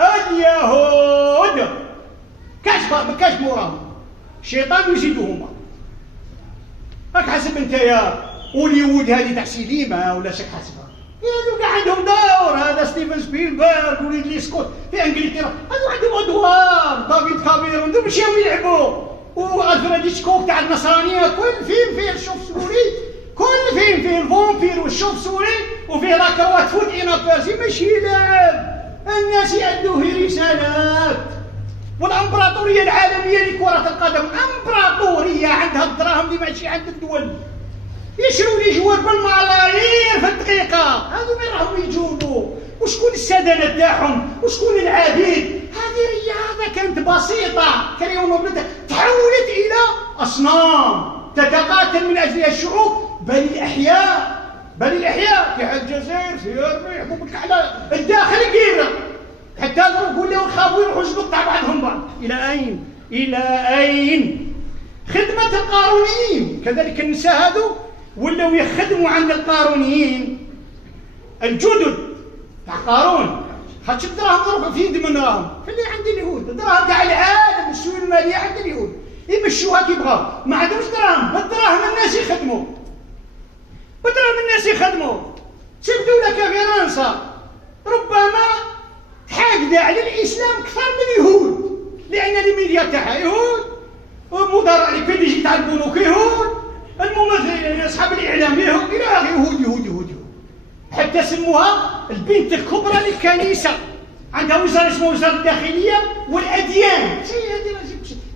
اليهود، كاش موراهم الشيطان يزيدوهما. راك حسب انت يا هوليوود هذه تاع سينما ولا شك حسبها، هذو كاع عندهم دور. هذا ستيفن سبيلبرغ وريدلي سكوت في انجلترا، هذو عندهم ادوار. دافيد كاميرون هذو مشاو يلعبوا، والفريد هيتشكوك تاع النصرانيه كل فيلم فيه الشوف سوري، كل فيلم فيه الفامبير والشوف سوري وفيه لاكروات فوت انابيرسي ماشي لعب. الناس يأدوه رسالات. والامبراطوريه العالميه لكره القدم امبراطوريه عندها الدراهم اللي ماشي عند الدول، يشروا لي جوار بالملايير في الدقيقه. هذو من راهم يجوبوا؟ وشكون السدنه تاعهم؟ وشكون العبيد؟ هذه رياضه كانت بسيطه كريم وبلدها تحولت الى اصنام تتقاتل من اجلها الشعوب بل الاحياء في الجزائر في يحبوا على الداخل كبيره حتى نقول له خافوا يروحوا يسبقوا تاع بعضهم بعض. الى اين خدمه القارونيين؟ كذلك النساء هذو ولاو يخدموا عند القارونيين الجدد تاع قارون. خاطش الدراهم ضرب في يد من راهم خلي عند اليهود، الدراهم تاع العالم السوق الماليه عند اليهود يمشوها كي بغاو، ما عندهمش دراهم. بالدراهم الناس يخدموا، تبدو لك فرنسا ربما حاقده على الاسلام اكثر من اليهود، لان الميديا تاعها يهود، المدراء اللي كل يجي تاع البنوك يهود، الممثلين اصحاب الاعلام يهود، الى اخره يهود. حتى سموها البنت الكبرى للكنيسه، عندها وزاره اسمها وزاره الداخليه والاديان.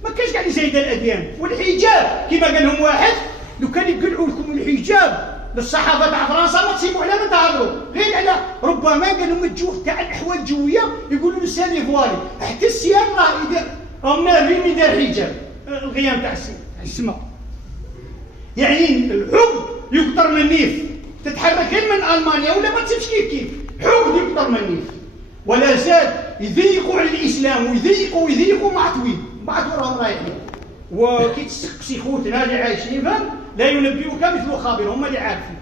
ما كاينش كاع اللي زايده الاديان والحجاب. كما قال لهم واحد لو كان يقلعوا لكم الحجاب للصحافه تاع فرنسا ما تسيبوا على ما تهضروا، غير على ربما قال لهم الجوع تاع الاحوال الجويه يقولوا له سالي فوالي. حتى السيام راه يدير راهم فين يدير حجاب الغيام تاع السماء. يعني الحب يكثر من النيف، تتحرك من المانيا ولا ما تسيبش كيف حب يكثر من النيف. ولا زاد يضيقوا على الاسلام ويضيقوا مع طويل بعد وراهم رايحين. وكي تسقسي خوتنا اللي عايشين فهم لا ينبئوك مثل خابر، هما اللي عارفين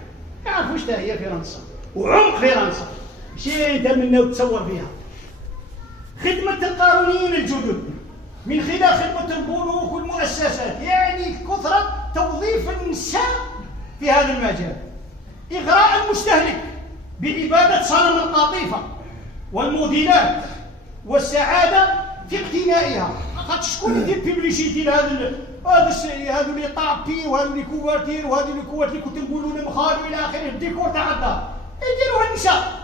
يعرفوا واش هي فرنسا وعمق فرنسا ماشي انت منا وتصور فيها. خدمه القانونيين الجدد من خلال خدمه البنوك والمؤسسات، يعني كثره توظيف النساء في هذا المجال. اغراء المستهلك بعباده صنم القطيفه والموديلات والسعاده في اقتنائها. خاطر شكون يدير بيبليسيتي هذو لي طابي وهذو لي كوارتير وهذو لي كوارتير اللي كنت نقولوا لهم خالوا الى اخره الديكور تاع الدار يديروها النساء.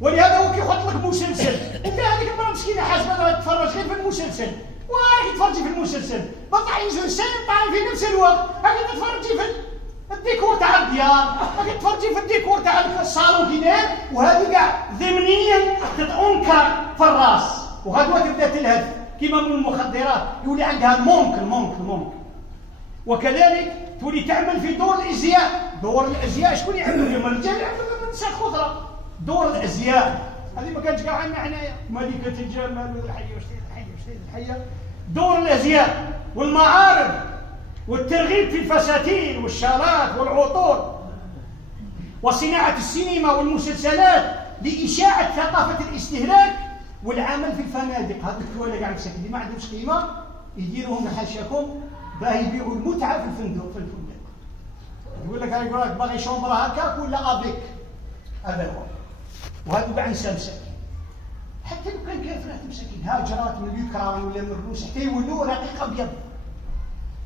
ولهذا هو كيحط لك مسلسل وكاع هذيك المراه مسكينه حاسبه تتفرج غير في المسلسل. وراكي تفرجي في المسلسل بطعي زنسان طاعي في نفس الوقت، راكي تتفرجي في الديكور تاع الديار، راكي تتفرجي في الديكور تاع الصالون كي داير، وهذه كاع ضمنيا تتأنكر في الراس. وغدوه تبدا تلهث كما من المخدرات، يولي عندها المونك. وكذلك تولي تعمل في دور الازياء. دور الازياء شكون يعملوا اليوم؟ الرجال يعملوا النساء خضره. دور الازياء هذه ما كانتش كاع عندنا حنايا، ملكه الجمال الحيه. دور الازياء والمعارض والترغيب في الفساتين والشارات والعطور وصناعه السينما والمسلسلات لاشاعه ثقافه الاستهلاك والعمل في الفنادق. هذوك التوالي كاع مساكين ما عندهمش قيمه يديروهم حاشاكم باه يبيعوا المتعه في الفندق. يقول لك باغي شومبره هكاك ولا افيك، هذا هو. وهذو كاع نساء مساكين، حتى لو كان كافرات مساكين هاجرات من اليوكران ولا من الروس حتى يولوا رقيق ابيض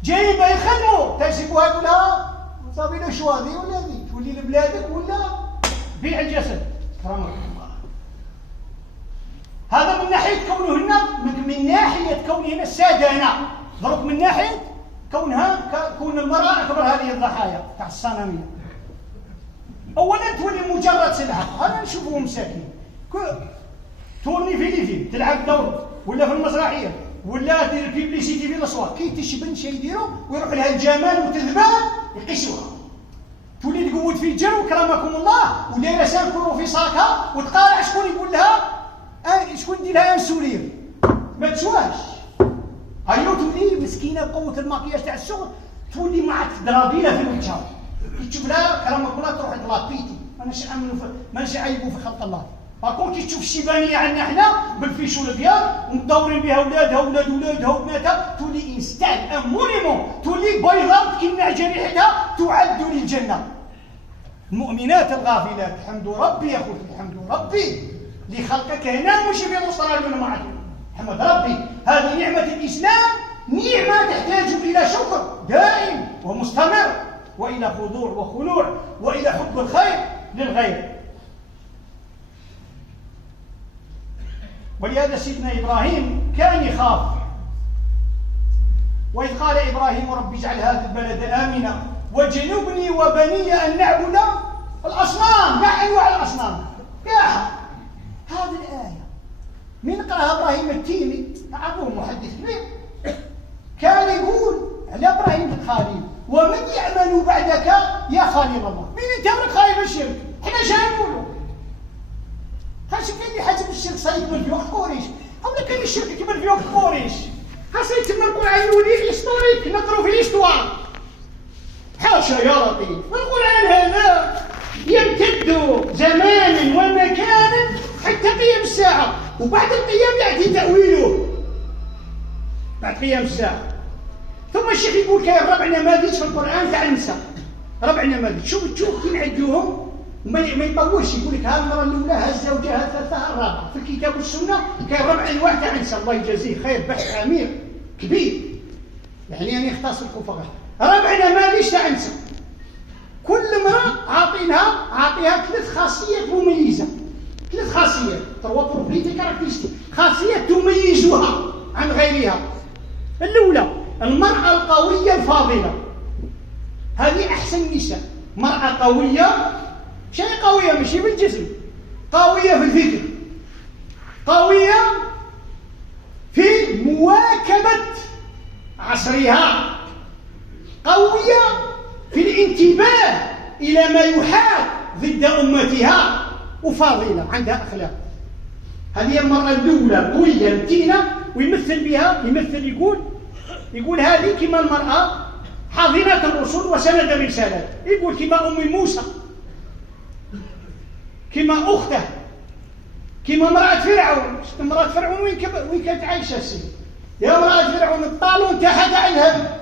جايبه يخدموا تجيبوها يقول لها صافي لا شو هذه ولا هذه تولي لبلادك ولا بيع الجسد. كرامك الله. هذا من ناحيه كونهن من ناحيه كونهن السادانه، ضرب من ناحيه كون المراه اكبر هذه الضحايا تاع الصنميه. اولا تولي مجرد سلعه. هذا نشوفوهم مساكين تورني في ليفين تلعب دور ولا في المسرحيه ولا دير بيبليسيتي في الاسواق، كي تشبن شي يديروا ويروح لها الجمال وتذبان يقيسوها. تولي تقود في الجو كرمكم الله ودايره سانكرو في صاكها وتقارع شكون يقول لها شكون يدير لها انسولين ما تسواش. هايو تولي مسكينه بقوه الماكياج تاع الشغل تولي معك ضرابيله في وجهها. تشوف لها كرمكم الله تروح لابيتي. ماناش عيبوا في خلق الله. باكون كي تشوف الشيبانيه عندنا حنا بالفيشو الابيض ومدورين بها ولادها وبناتها تولي انستان مونيمون، تولي بيضاء كيما جريحتها تعد للجنه. المؤمنات الغافلات حمد ربي يا خوتي حمد ربي لخلقك هنا ماشي في استراليا ولا معك. حمد ربي هذه نعمه الاسلام، نعمه تحتاج الى شكر دائم ومستمر والى خضوع وخلوع والى حب الخير للغير. ولهذا سيدنا إبراهيم كان يخاف. وإذ قال إبراهيم رب اجعل هذا البلد آمنا وجنبني وبني أن نعبد الأصنام. كاع أنواع الأصنام كاع. هذه الآية من قرأها إبراهيم التيمي تعرفوه محدث كبير كان يقول على إبراهيم الخليل ومن يعمل بعدك يا خليل الله. مين أنت أمرك خايف الشرك؟ إحنا شنو نقولوا؟ خاص كاين حاجه الشرك صايب من فيوق قريش اولا كاين الشرك كيما فيوق قريش. خاص يتم القران يولي هيستوريك نقروا في الهيستوار. حاشا يا لطيف، القران هذا يمتد زمانا ومكانا حتى قيام الساعه، وبعد القيام ياتي تاويله بعد قيام الساعه. ثم الشيخ يقول كاين ربع نماذج في القران تاع النساء، ربع نماذج. تشوف كي نعدوهم ما يطولش. يقول لك ها المرأة الأولى ها الزوجة ها الثالثة ها الرابعة. في الكتاب والسنة كاين ربع أنواع تاع النساء. الله يجازيه خير، بحث عميق كبير يعني أنا يختص لكم فقط. ربع نماذج تاع النساء، كل امرأة عاطيها 3 خاصيات مميزة. 3 خاصيات، 3 بروبريتي كاركتيستيك، خاصية تميزها عن غيرها. الأولى المرأة القوية الفاضلة، هذه أحسن النساء، مرأة قوية، شيء قوية ماشي بالجسم، قوية في الفكر، قوية في مواكبة عصرها، قوية في الانتباه إلى ما يحاك ضد أمتها، وفاضلة عندها أخلاق. هذه المرأة الأولى قوية متينة، ويمثل بها، يقول هذه كما المرأة حاضنة الرسل وسند الرسالات، يقول كما أم موسى، كما أخته، كما امرأة فرعون. امرأة فرعون وين كانت عايشة السنة؟ يا امرأة فرعون الطالون تحت عنها،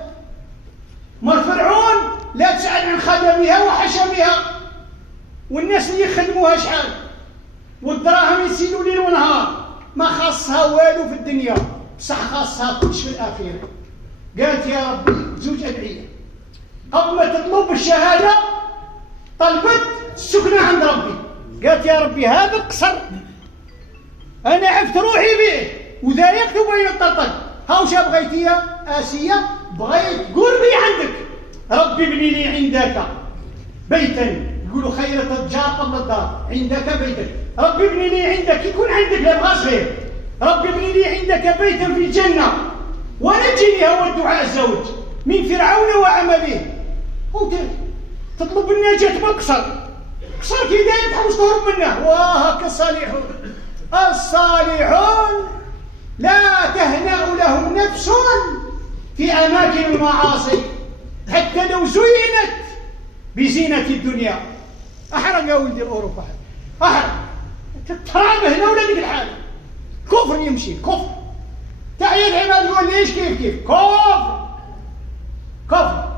مر فرعون لا تسأل عن خدمها وحشمها، والناس اللي يخدموها شحال، والدراهم يسيلوا ليل ونهار، ما خاصها والو في الدنيا، بصح خاصها كلش في الآخرة. قالت يا ربي زوج أدعية، قبل ما تطلب الشهادة طلبت السكنة عند ربي، قالت يا ربي هذا القصر أنا عفت روحي به وضايقت بين الطرطق، هاوش بغيتي يا آسية؟ بغيت قربي عندك، ربي ابني لي عندك بيتا، يقولوا خيرة الجار قبل الدار، عندك بيتا، ربي ابني لي عندك، يكون عندك لا بغى صغير، ربي ابني لي عندك بيتا في الجنة ونجني، هو الدعاء الزوج من فرعون وعمله. تطلب النجاة بالقصر، قصر كي تحوس تهرب منه. وهكا الصالحون، الصالحون لا تهنأ لهم نفس في أماكن المعاصي حتى لو زينت بزينة الدنيا. أحرق يا ولدي الأوروبا، أحرق تترعب هنا ولا ديك الحالة، كفر يمشي، كفر تحية العباد يقول ليش كيف كفر.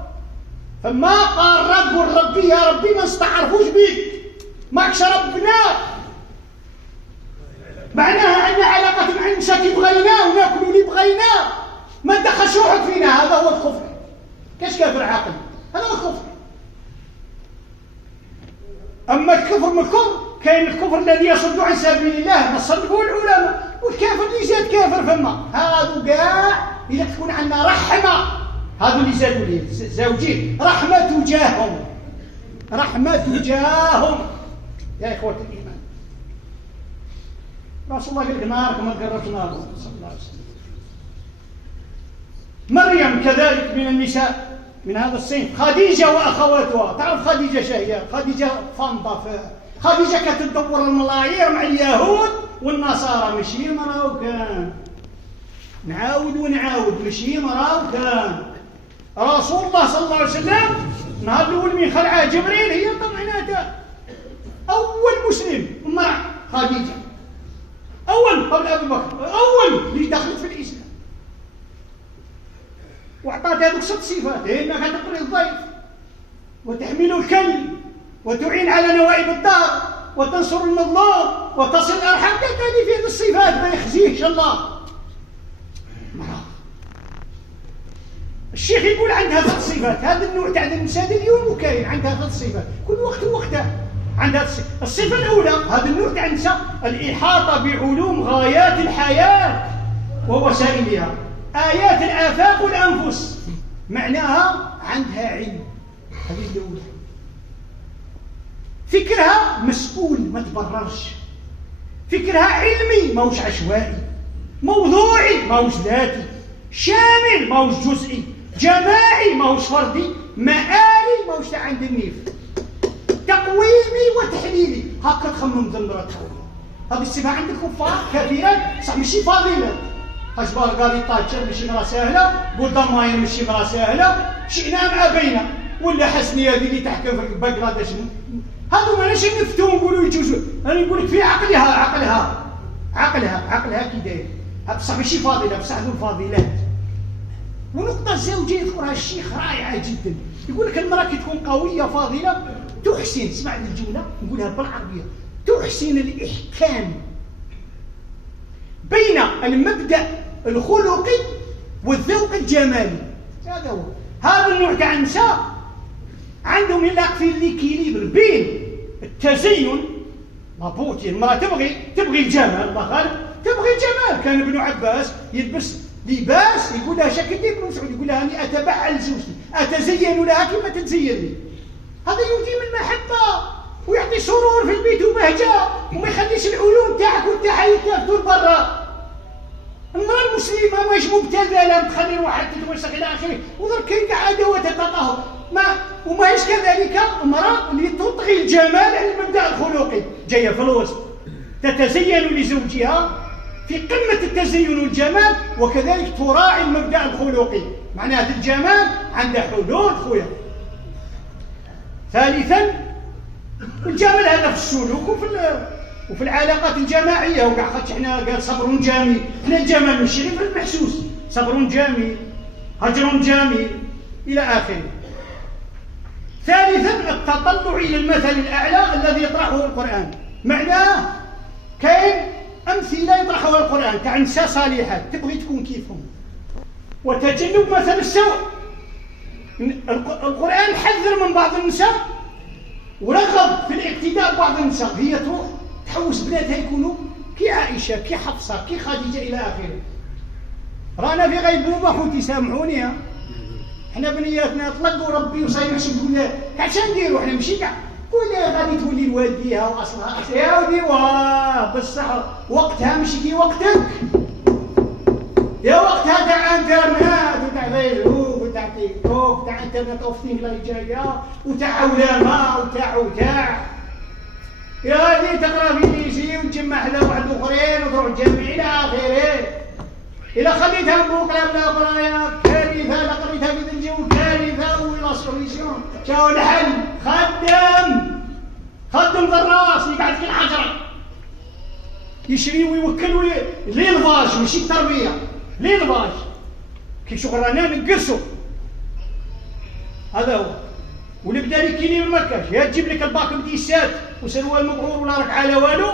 فما قال تقول ربي يا ربي ما نستعرفوش بيك، ماكش ربنا، معناها عندنا علاقة مع النساء كي بغينا وناكلوا اللي بغينا، ما تدخلش روحك فينا، هذا هو الكفر. كاش كافر عاقل، هذا هو الكفر. أما الكفر من الكفر، كاين الكفر الذي يصد عن سبيل الله، ما صدقوه العلماء، والكافر اللي زاد كافر فما، هذو كاع إذا تكون عندنا رحمة، هذو اللي زادوا ليه زوجين، رحمة تجاههم يا إخوة الإيمان. رسول الله قال لك نارك ما تقربش نار، صلى الله عليه وسلم. مريم كذلك من النساء من هذا الصنف، خديجة وأخواتها. تعرف خديجة شهية، خديجة فانضة، خديجة كانت تدور الملايير مع اليهود والنصارى، ماشي مرأة كان نعاود ونعاود، ماشي مرأة كان. رسول الله صلى الله عليه وسلم نهار الأول من خلعها جبريل هي طمعناته، أول مسلم امرأة خديجة، أول قبل أبي بكر، أول اللي دخلت في الإسلام، وأعطات هذوك 6 صفات، إنك تقري الضيف وتحمل الكلم وتعين على نوائب الدار وتنصر المظلوم وتصل الأرحام. قالت هذه في هذه الصفات ما يخزيهش الله. الشيخ يقول عندها 3 صفات، هذا النوع تاع النساء اليوم وكاين عندها 3 صفات، كل وقت ووقته عندها الصفة الأولى. هذا النوع تاع النساء الإحاطة بعلوم غايات الحياة ووسائلها، آيات الآفاق والأنفس، معناها عندها علم. هذه الأولى. فكرها مسؤول ما تبررش، فكرها علمي ماهوش عشوائي، موضوعي ماهوش ذاتي، شامل ماهوش جزئي، جماعي ماهوش فردي، مآلي ماهوش تاع عند النيف، تقويمي وتحليلي. هكا تخمم ذمرة تحولها. هذه الصفة عند الكفار كثيرات، صح ماشي فاضلة. أشبال قال طاتشر ماشي مرا سهلة، بولدماير ماشي مرا سهلة، شئنا أم أبينا، ولا حسني هذه اللي تحكم في بنغلاديش. هذو ماناش نفتو نقولوا يجوزوا، أنا نقول لك في عقلها كي داير، بصح ماشي فاضلة، بصح ذو الفاضلات. ونقطة الزوجية يذكرها الشيخ رائعة جدا، يقول لك المرأة كي تكون قوية فاضلة تحسن، اسمع الجملة نقولها بالعربية، تحسن الإحكام بين المبدأ الخلقي والذوق الجمالي. هذا هو. هذا النوع تاع النساء عندهم يلاق في الإكيليبر بين التزين لابوتي المرأة تبغي الجمال، الله غالب تبغي الجمال. كان ابن عباس يلبس لباس يقول لها شكل ابن مسعود، يقول لها اني اتبعل زوجتي اتزين لها كما تتزينني. هذا يديم المحبه ويعطي سرور في البيت وبهجه، وما يخليش العيون تاعك وتاعها يتافتوا لبرا. المراه المسلمه ماهيش مبتذله تخلي روحها تتوسخ الى اخره، ودرك كاين كاع ادوات التطهر وماهيش كذلك المراه اللي تطغي الجمال على المبدا الخلقي، جايه في الوسط تتزين لزوجها في قمة التزين والجمال، وكذلك تراعي المبدأ الخلقي. معناه الجمال عنده حدود خويا. ثالثا الجمال هذا في السلوك وفي العلاقات الجماعية، وكاع خاطر حنا قال صبر جميل، حنا الجمال ماشي غير في المحسوس، صبر جميل، هجر جميل إلى آخره. ثالثا التطلع إلى المثل الأعلى الذي يطرحه القرآن. معناه كاين أمثلة يطرحها القرآن تاع نساء صالحات تبغي تكون كيفهم، وتجنب مثل السوء. القرآن حذر من بعض النساء ورغب في الاقتداء ببعض النساء، هي تروح تحوس بناتها يكونوا كي عائشة كي حفصة كي خديجة إلى آخره. رانا في غيبوبة خوتي سامحوني، حنا بنياتنا طلقوا ربي وصاير نحسب تقول كاع نديروا حنا ماشي كاع قول غادي تولي لوالديها واصلها يا ودي واه بصح وقتها ماشي كي وقتك، يا وقتها تاع انترنت وتاع فيسبوك وتاع تيك توك وتاع انترنت اوف ثينك اللي جايه وتاع علماء وتاع يا غادي تقرا في ليسي وتجمع حدا واحد اخرين وتروح تجمع الى اخره. الا خليتها بكره بلا قرايه كارثه، لا قريتها في الجو كارثه ولا سوليسيون. شاو الحل؟ خدم ذا الراس اللي قاعد في الحجره يشري ويوكل ليلفاج ماشي التربيه، ليلفاج كي شغل رانا نقصوا هذا هو. واللي بدا يكيني ما كاش، يا تجيب لك الباك بديسات وسروال مبرور ولا ركعه لا والو،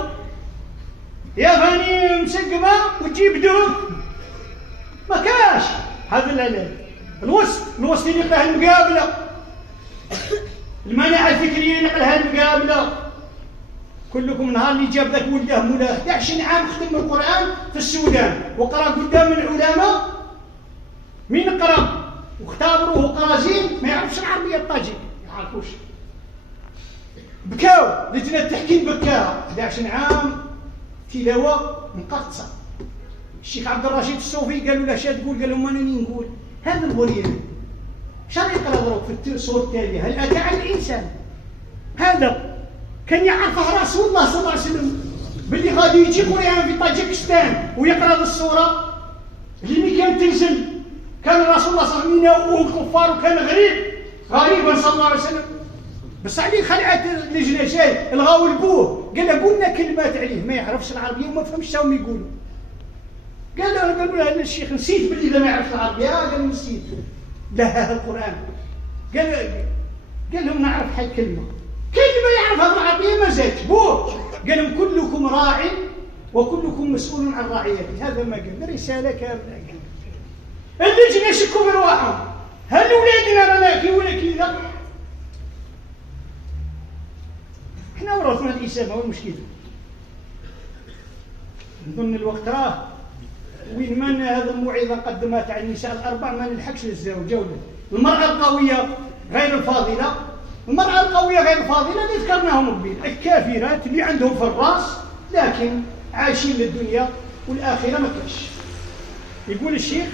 يا فاني مسقمه وتجيب دوب ما كاش. هذا العلاج الوسط اللي يقلها المقابله، المناعه الفكريه اللي يقلها المقابله. كلكم نهار اللي جاب ذاك ولده مولاه 11 عام خدم القران في السودان وقرا قدام العلماء، مين قرا واختبروه قرا زين ما يعرفش العربيه الطاجيك ما يعرفوش، بكاو لجنه التحكيم بكاها 11 عام تلاوه مقرصه. الشيخ عبد الرشيد الصوفي قالوا له شاد تقول؟ قال لهم انا نقول هذا الوليد شريق الأضرب في الصورة التالية: هل أتى على الإنسان هذا كان يعرفه رسول الله صلى الله عليه وسلم باللي غادي يجي قرآن في طاجكستان ويقرأ الصورة اللي كان تنزل، كان رسول الله صلى الله عليه وسلم والكفار وكان غريبا صلى الله عليه وسلم. بس عليه خلعت اللجنة جاي الغاو لبوه قال له قلنا كلمات عليه ما يعرفش العربية وما فهمش شنو يقولوا. قالوا له الشيخ نسيت باللي إذا ما يعرفش العربية. قال نسيت. لا هذا القرآن. قال لهم نعرف حي كلمة يعرف هذا العربية ما زادش بوه. قال لهم كلكم راع وكلكم مسؤول عن رعيته. هذا ما قال رسالة كاملة. اللجنة يشكوا برواحهم، هل ولادنا رانا كي ولا كذا؟ احنا ورثنا الإسلام هو المشكلة. نظن الوقت راه وين من هذا الموعظة قدمت على النساء الأربع ما نلحقش للزوجة ولا المرأة القوية غير الفاضلة. المرأة القوية غير الفاضلة اللي ذكرناهم قبل، الكافرات اللي عندهم في الراس لكن عايشين للدنيا والآخرة ما كاش. يقول الشيخ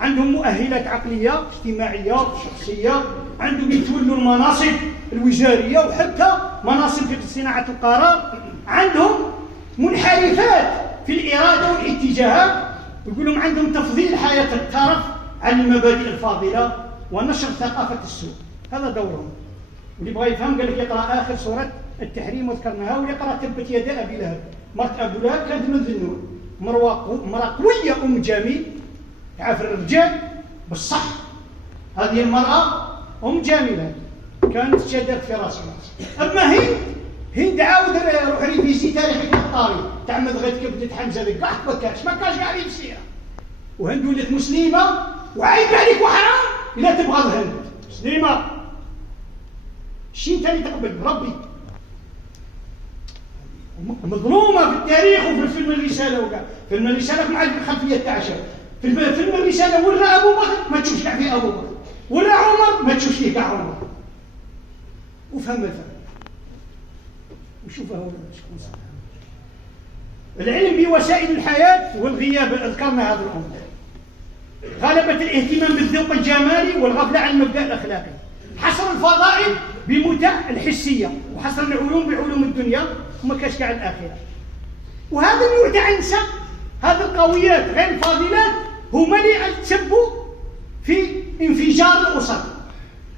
عندهم مؤهلات عقلية اجتماعية شخصية، عندهم يتولوا المناصب الوزارية وحتى مناصب في صناعة القرار، عندهم منحرفات في الإرادة والاتجاهات. يقول لهم عندهم تفضيل حياة الترف عن المبادئ الفاضلة ونشر ثقافة السوء. هذا دورهم. واللي بغى يفهم قال لك يقرأ آخر سورة التحريم وذكرناها، ويقرأ تبت يدا أبي لهب. مرت أبو لهب كانت من ذي النور، مرأة قوية أم جميل تعرف الرجال بالصح. هذه المرأة أم جميلة كانت شادت في راسها. أما هند عاود روح ريفيزي تاريخ القطاري تعمد غير كبدة حمزة ذيك قاعد ما كاش قاعد يفسيها. وهند ولات مسلمة وعيب عليك وحرام إلا تبغى الهند مسلمة. شي تاني تقبل ربي. مظلومه في التاريخ وفي فيلم الرساله وكاع. فيلم الرساله مع الخلفيه تاع شاب. في فيلم الرساله ورى ابو بكر ما تشوفش كاع فيه ابو بكر، ورى عمر ما تشوفش فيه كاع عمر. وفهم الفرق وشوف هو شكون صح. العلم بوسائل الحياه والغياب، ذكرنا هذا الامر. غلبة الاهتمام بالذوق الجمالي والغفله عن المبدا الاخلاقي. حصر الفضائل بمتع الحسيه، وحصر العلوم بعلوم الدنيا، وما كاش كاع الاخره. وهذا النوع تاع النساء، هذه القويات غير الفاضلات، هما اللي تسبوا في انفجار الاسر.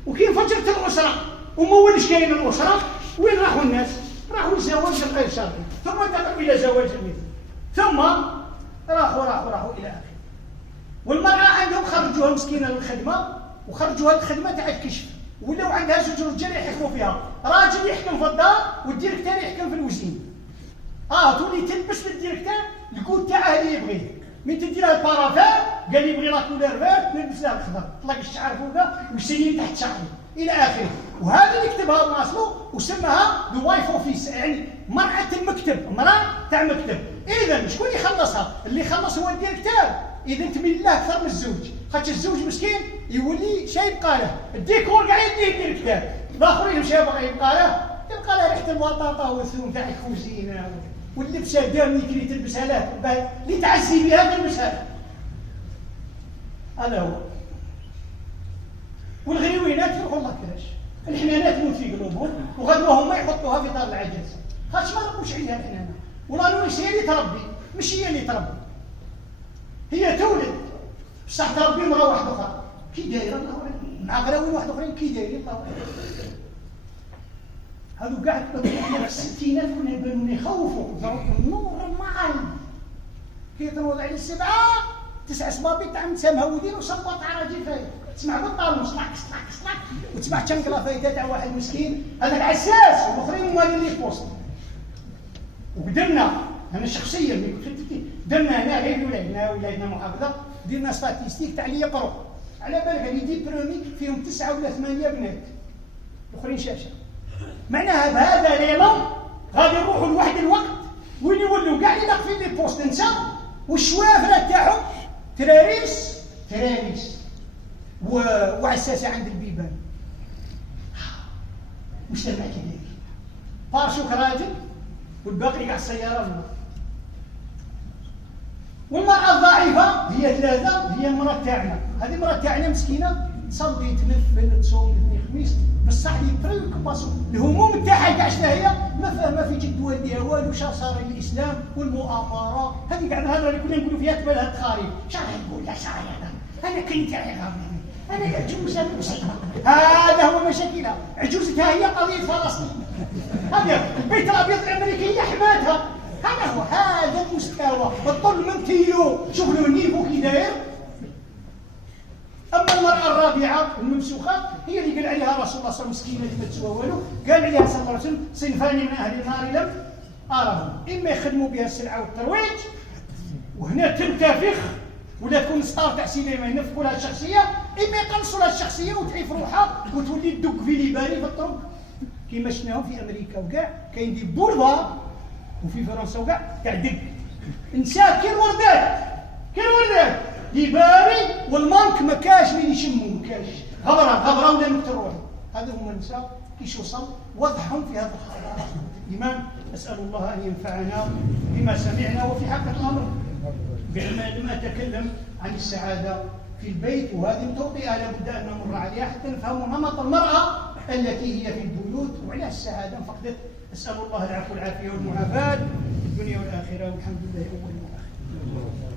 وكي انفجرت الاسره وما ولش كاين الاسره، وين راحوا الناس؟ راحوا للزواج الغير شرعي، ثم انتقلوا الى زواج المثل، ثم راحوا الى اخره. والمراه عندهم خرجوها مسكينه للخدمه، وخرجوها للخدمه تاع الكشف، ولاو عندها زوج رجال يحكموا فيها، راجل يحكم في الدار والديريكتور يحكم في الوزين. تولي تلبس للديريكتور الكود تاعها اللي يبغيه، من تدي لها البارافان قال يبغي لا كولير فيرت نلبس لها الخضر، طلق الشعر فوقها والسنين تحت شعري الى اخره. وهذا اللي كتبها ماسلو وسماها ذا وايف اوفيس، يعني مرأة المكتب، امرأة تاع مكتب. اذا شكون يخلصها؟ اللي يخلص هو الديريكتور. اذا تميل له اكثر من الزوج، خاطر الزوج مسكين يولي شي يبقى له الديكور كاع يديه الديريكتور، الاخرين مش يبغى يبقى له ريحه البطاطا والثوم تاع الكوزينه واللبسه الداميك اللي تلبسها له اللي تعزي بها تلبسها له. هذا هو. والغيوينات يروحوا الله كراش، الحنانات تموت في قلوبهم، وغدوه هما يحطوها في دار العجز، خاطش ما نقولش عليها الحنانه. والله نويس هي اللي تربي، مش هي اللي تربي. هي تولد بصح تربي مرا واحده اخرى كي دايره مع غلاوي واحد اخرين كي دايرين. هذو كاع احنا في الستينات كنا يبانون يخوفوا النور المعلم كي تنوض على 7 9 صبابي تاع نساء مهودين وصباط عراجيل فايت، تسمع بالطالون صلاك صلاك صلاك، وتسمع تشنقله فايته تاع واحد مسكين هذاك عساس، والاخرين هما اللي بوسط. وقدرنا انا شخصيا اللي كنت درنا هنا غير ولايتنا محافظه، درنا ستاتيستيك تاع اللي يقروا على بالك اللي يجي برومي فيهم 9 ولا 8 بنات، الاخرين شاشه. معناها بهذا ليلة غادي نروحوا لواحد الوقت وين يولوا كاع اللي واقفين لي بوست نساء والشوافره تاعهم تراريس وعساسه عند البيبان. مجتمع كي داير بارشوك راجل والباقي كاع السياره. والمرأة الضعيفة هي 3، هي المرأة تاعنا، هذه المرأة تاعنا مسكينة تصلي تنفل تصوم الاثنين خميس، بصح لي طريق كباسو الهموم تاعها كاع شنو هي؟ ما فاهمه في جد والديها والو، شا صار الاسلام والمؤامره، هذه كاع الهضره اللي كنا نقولوا فيها تبان لها التخاريف، شا نقول لها شا انا كنت انا عجوزه مسلمه، هذا هو مشاكلها، عجوزتها هي قضيه فلسطين، هذا البيت الابيض الامريكي حماتها، هذا المستوى، الطل من كيلو، شوف له النيفو كي داير. اما المراه الرابعه الممسوخه هي اللي قال عليها رسول الله صلى الله عليه وسلم مسكينه اللي ما تسوى والو، قال عليها صلى الله عليه وسلم صنفان من اهل النار لم اراهم، اما يخدموا بها السلعه والترويج وهنا تنتفخ ولا تكون ستار تاع سينما ينفقوا لها الشخصيه، اما يقلصوا لها الشخصيه وتعيف روحها وتولي تدق في ليباري في الطرق كيما شفناهم في امريكا وكاع، كاين دي بولفار وفي فرنسا وكاع دق نساء كي الوردات ليباري والمانك ما كاش من يشموا، ما كاش غبره ولا نكتروها. هذا هما النساء كيش وصل وضعهم في هذا الخطر. الإمام أسأل الله أن ينفعنا بما سمعنا، وفي حقيقة الأمر بعلما أتكلم عن السعادة في البيت، وهذه توطئة لابد أن نمر عليها حتى نفهم نمط المرأة التي هي في البيوت وعلى السعادة فقدت. أسأل الله العفو والعافية والمعافاة في الدنيا والآخرة، والحمد لله أول وآخر.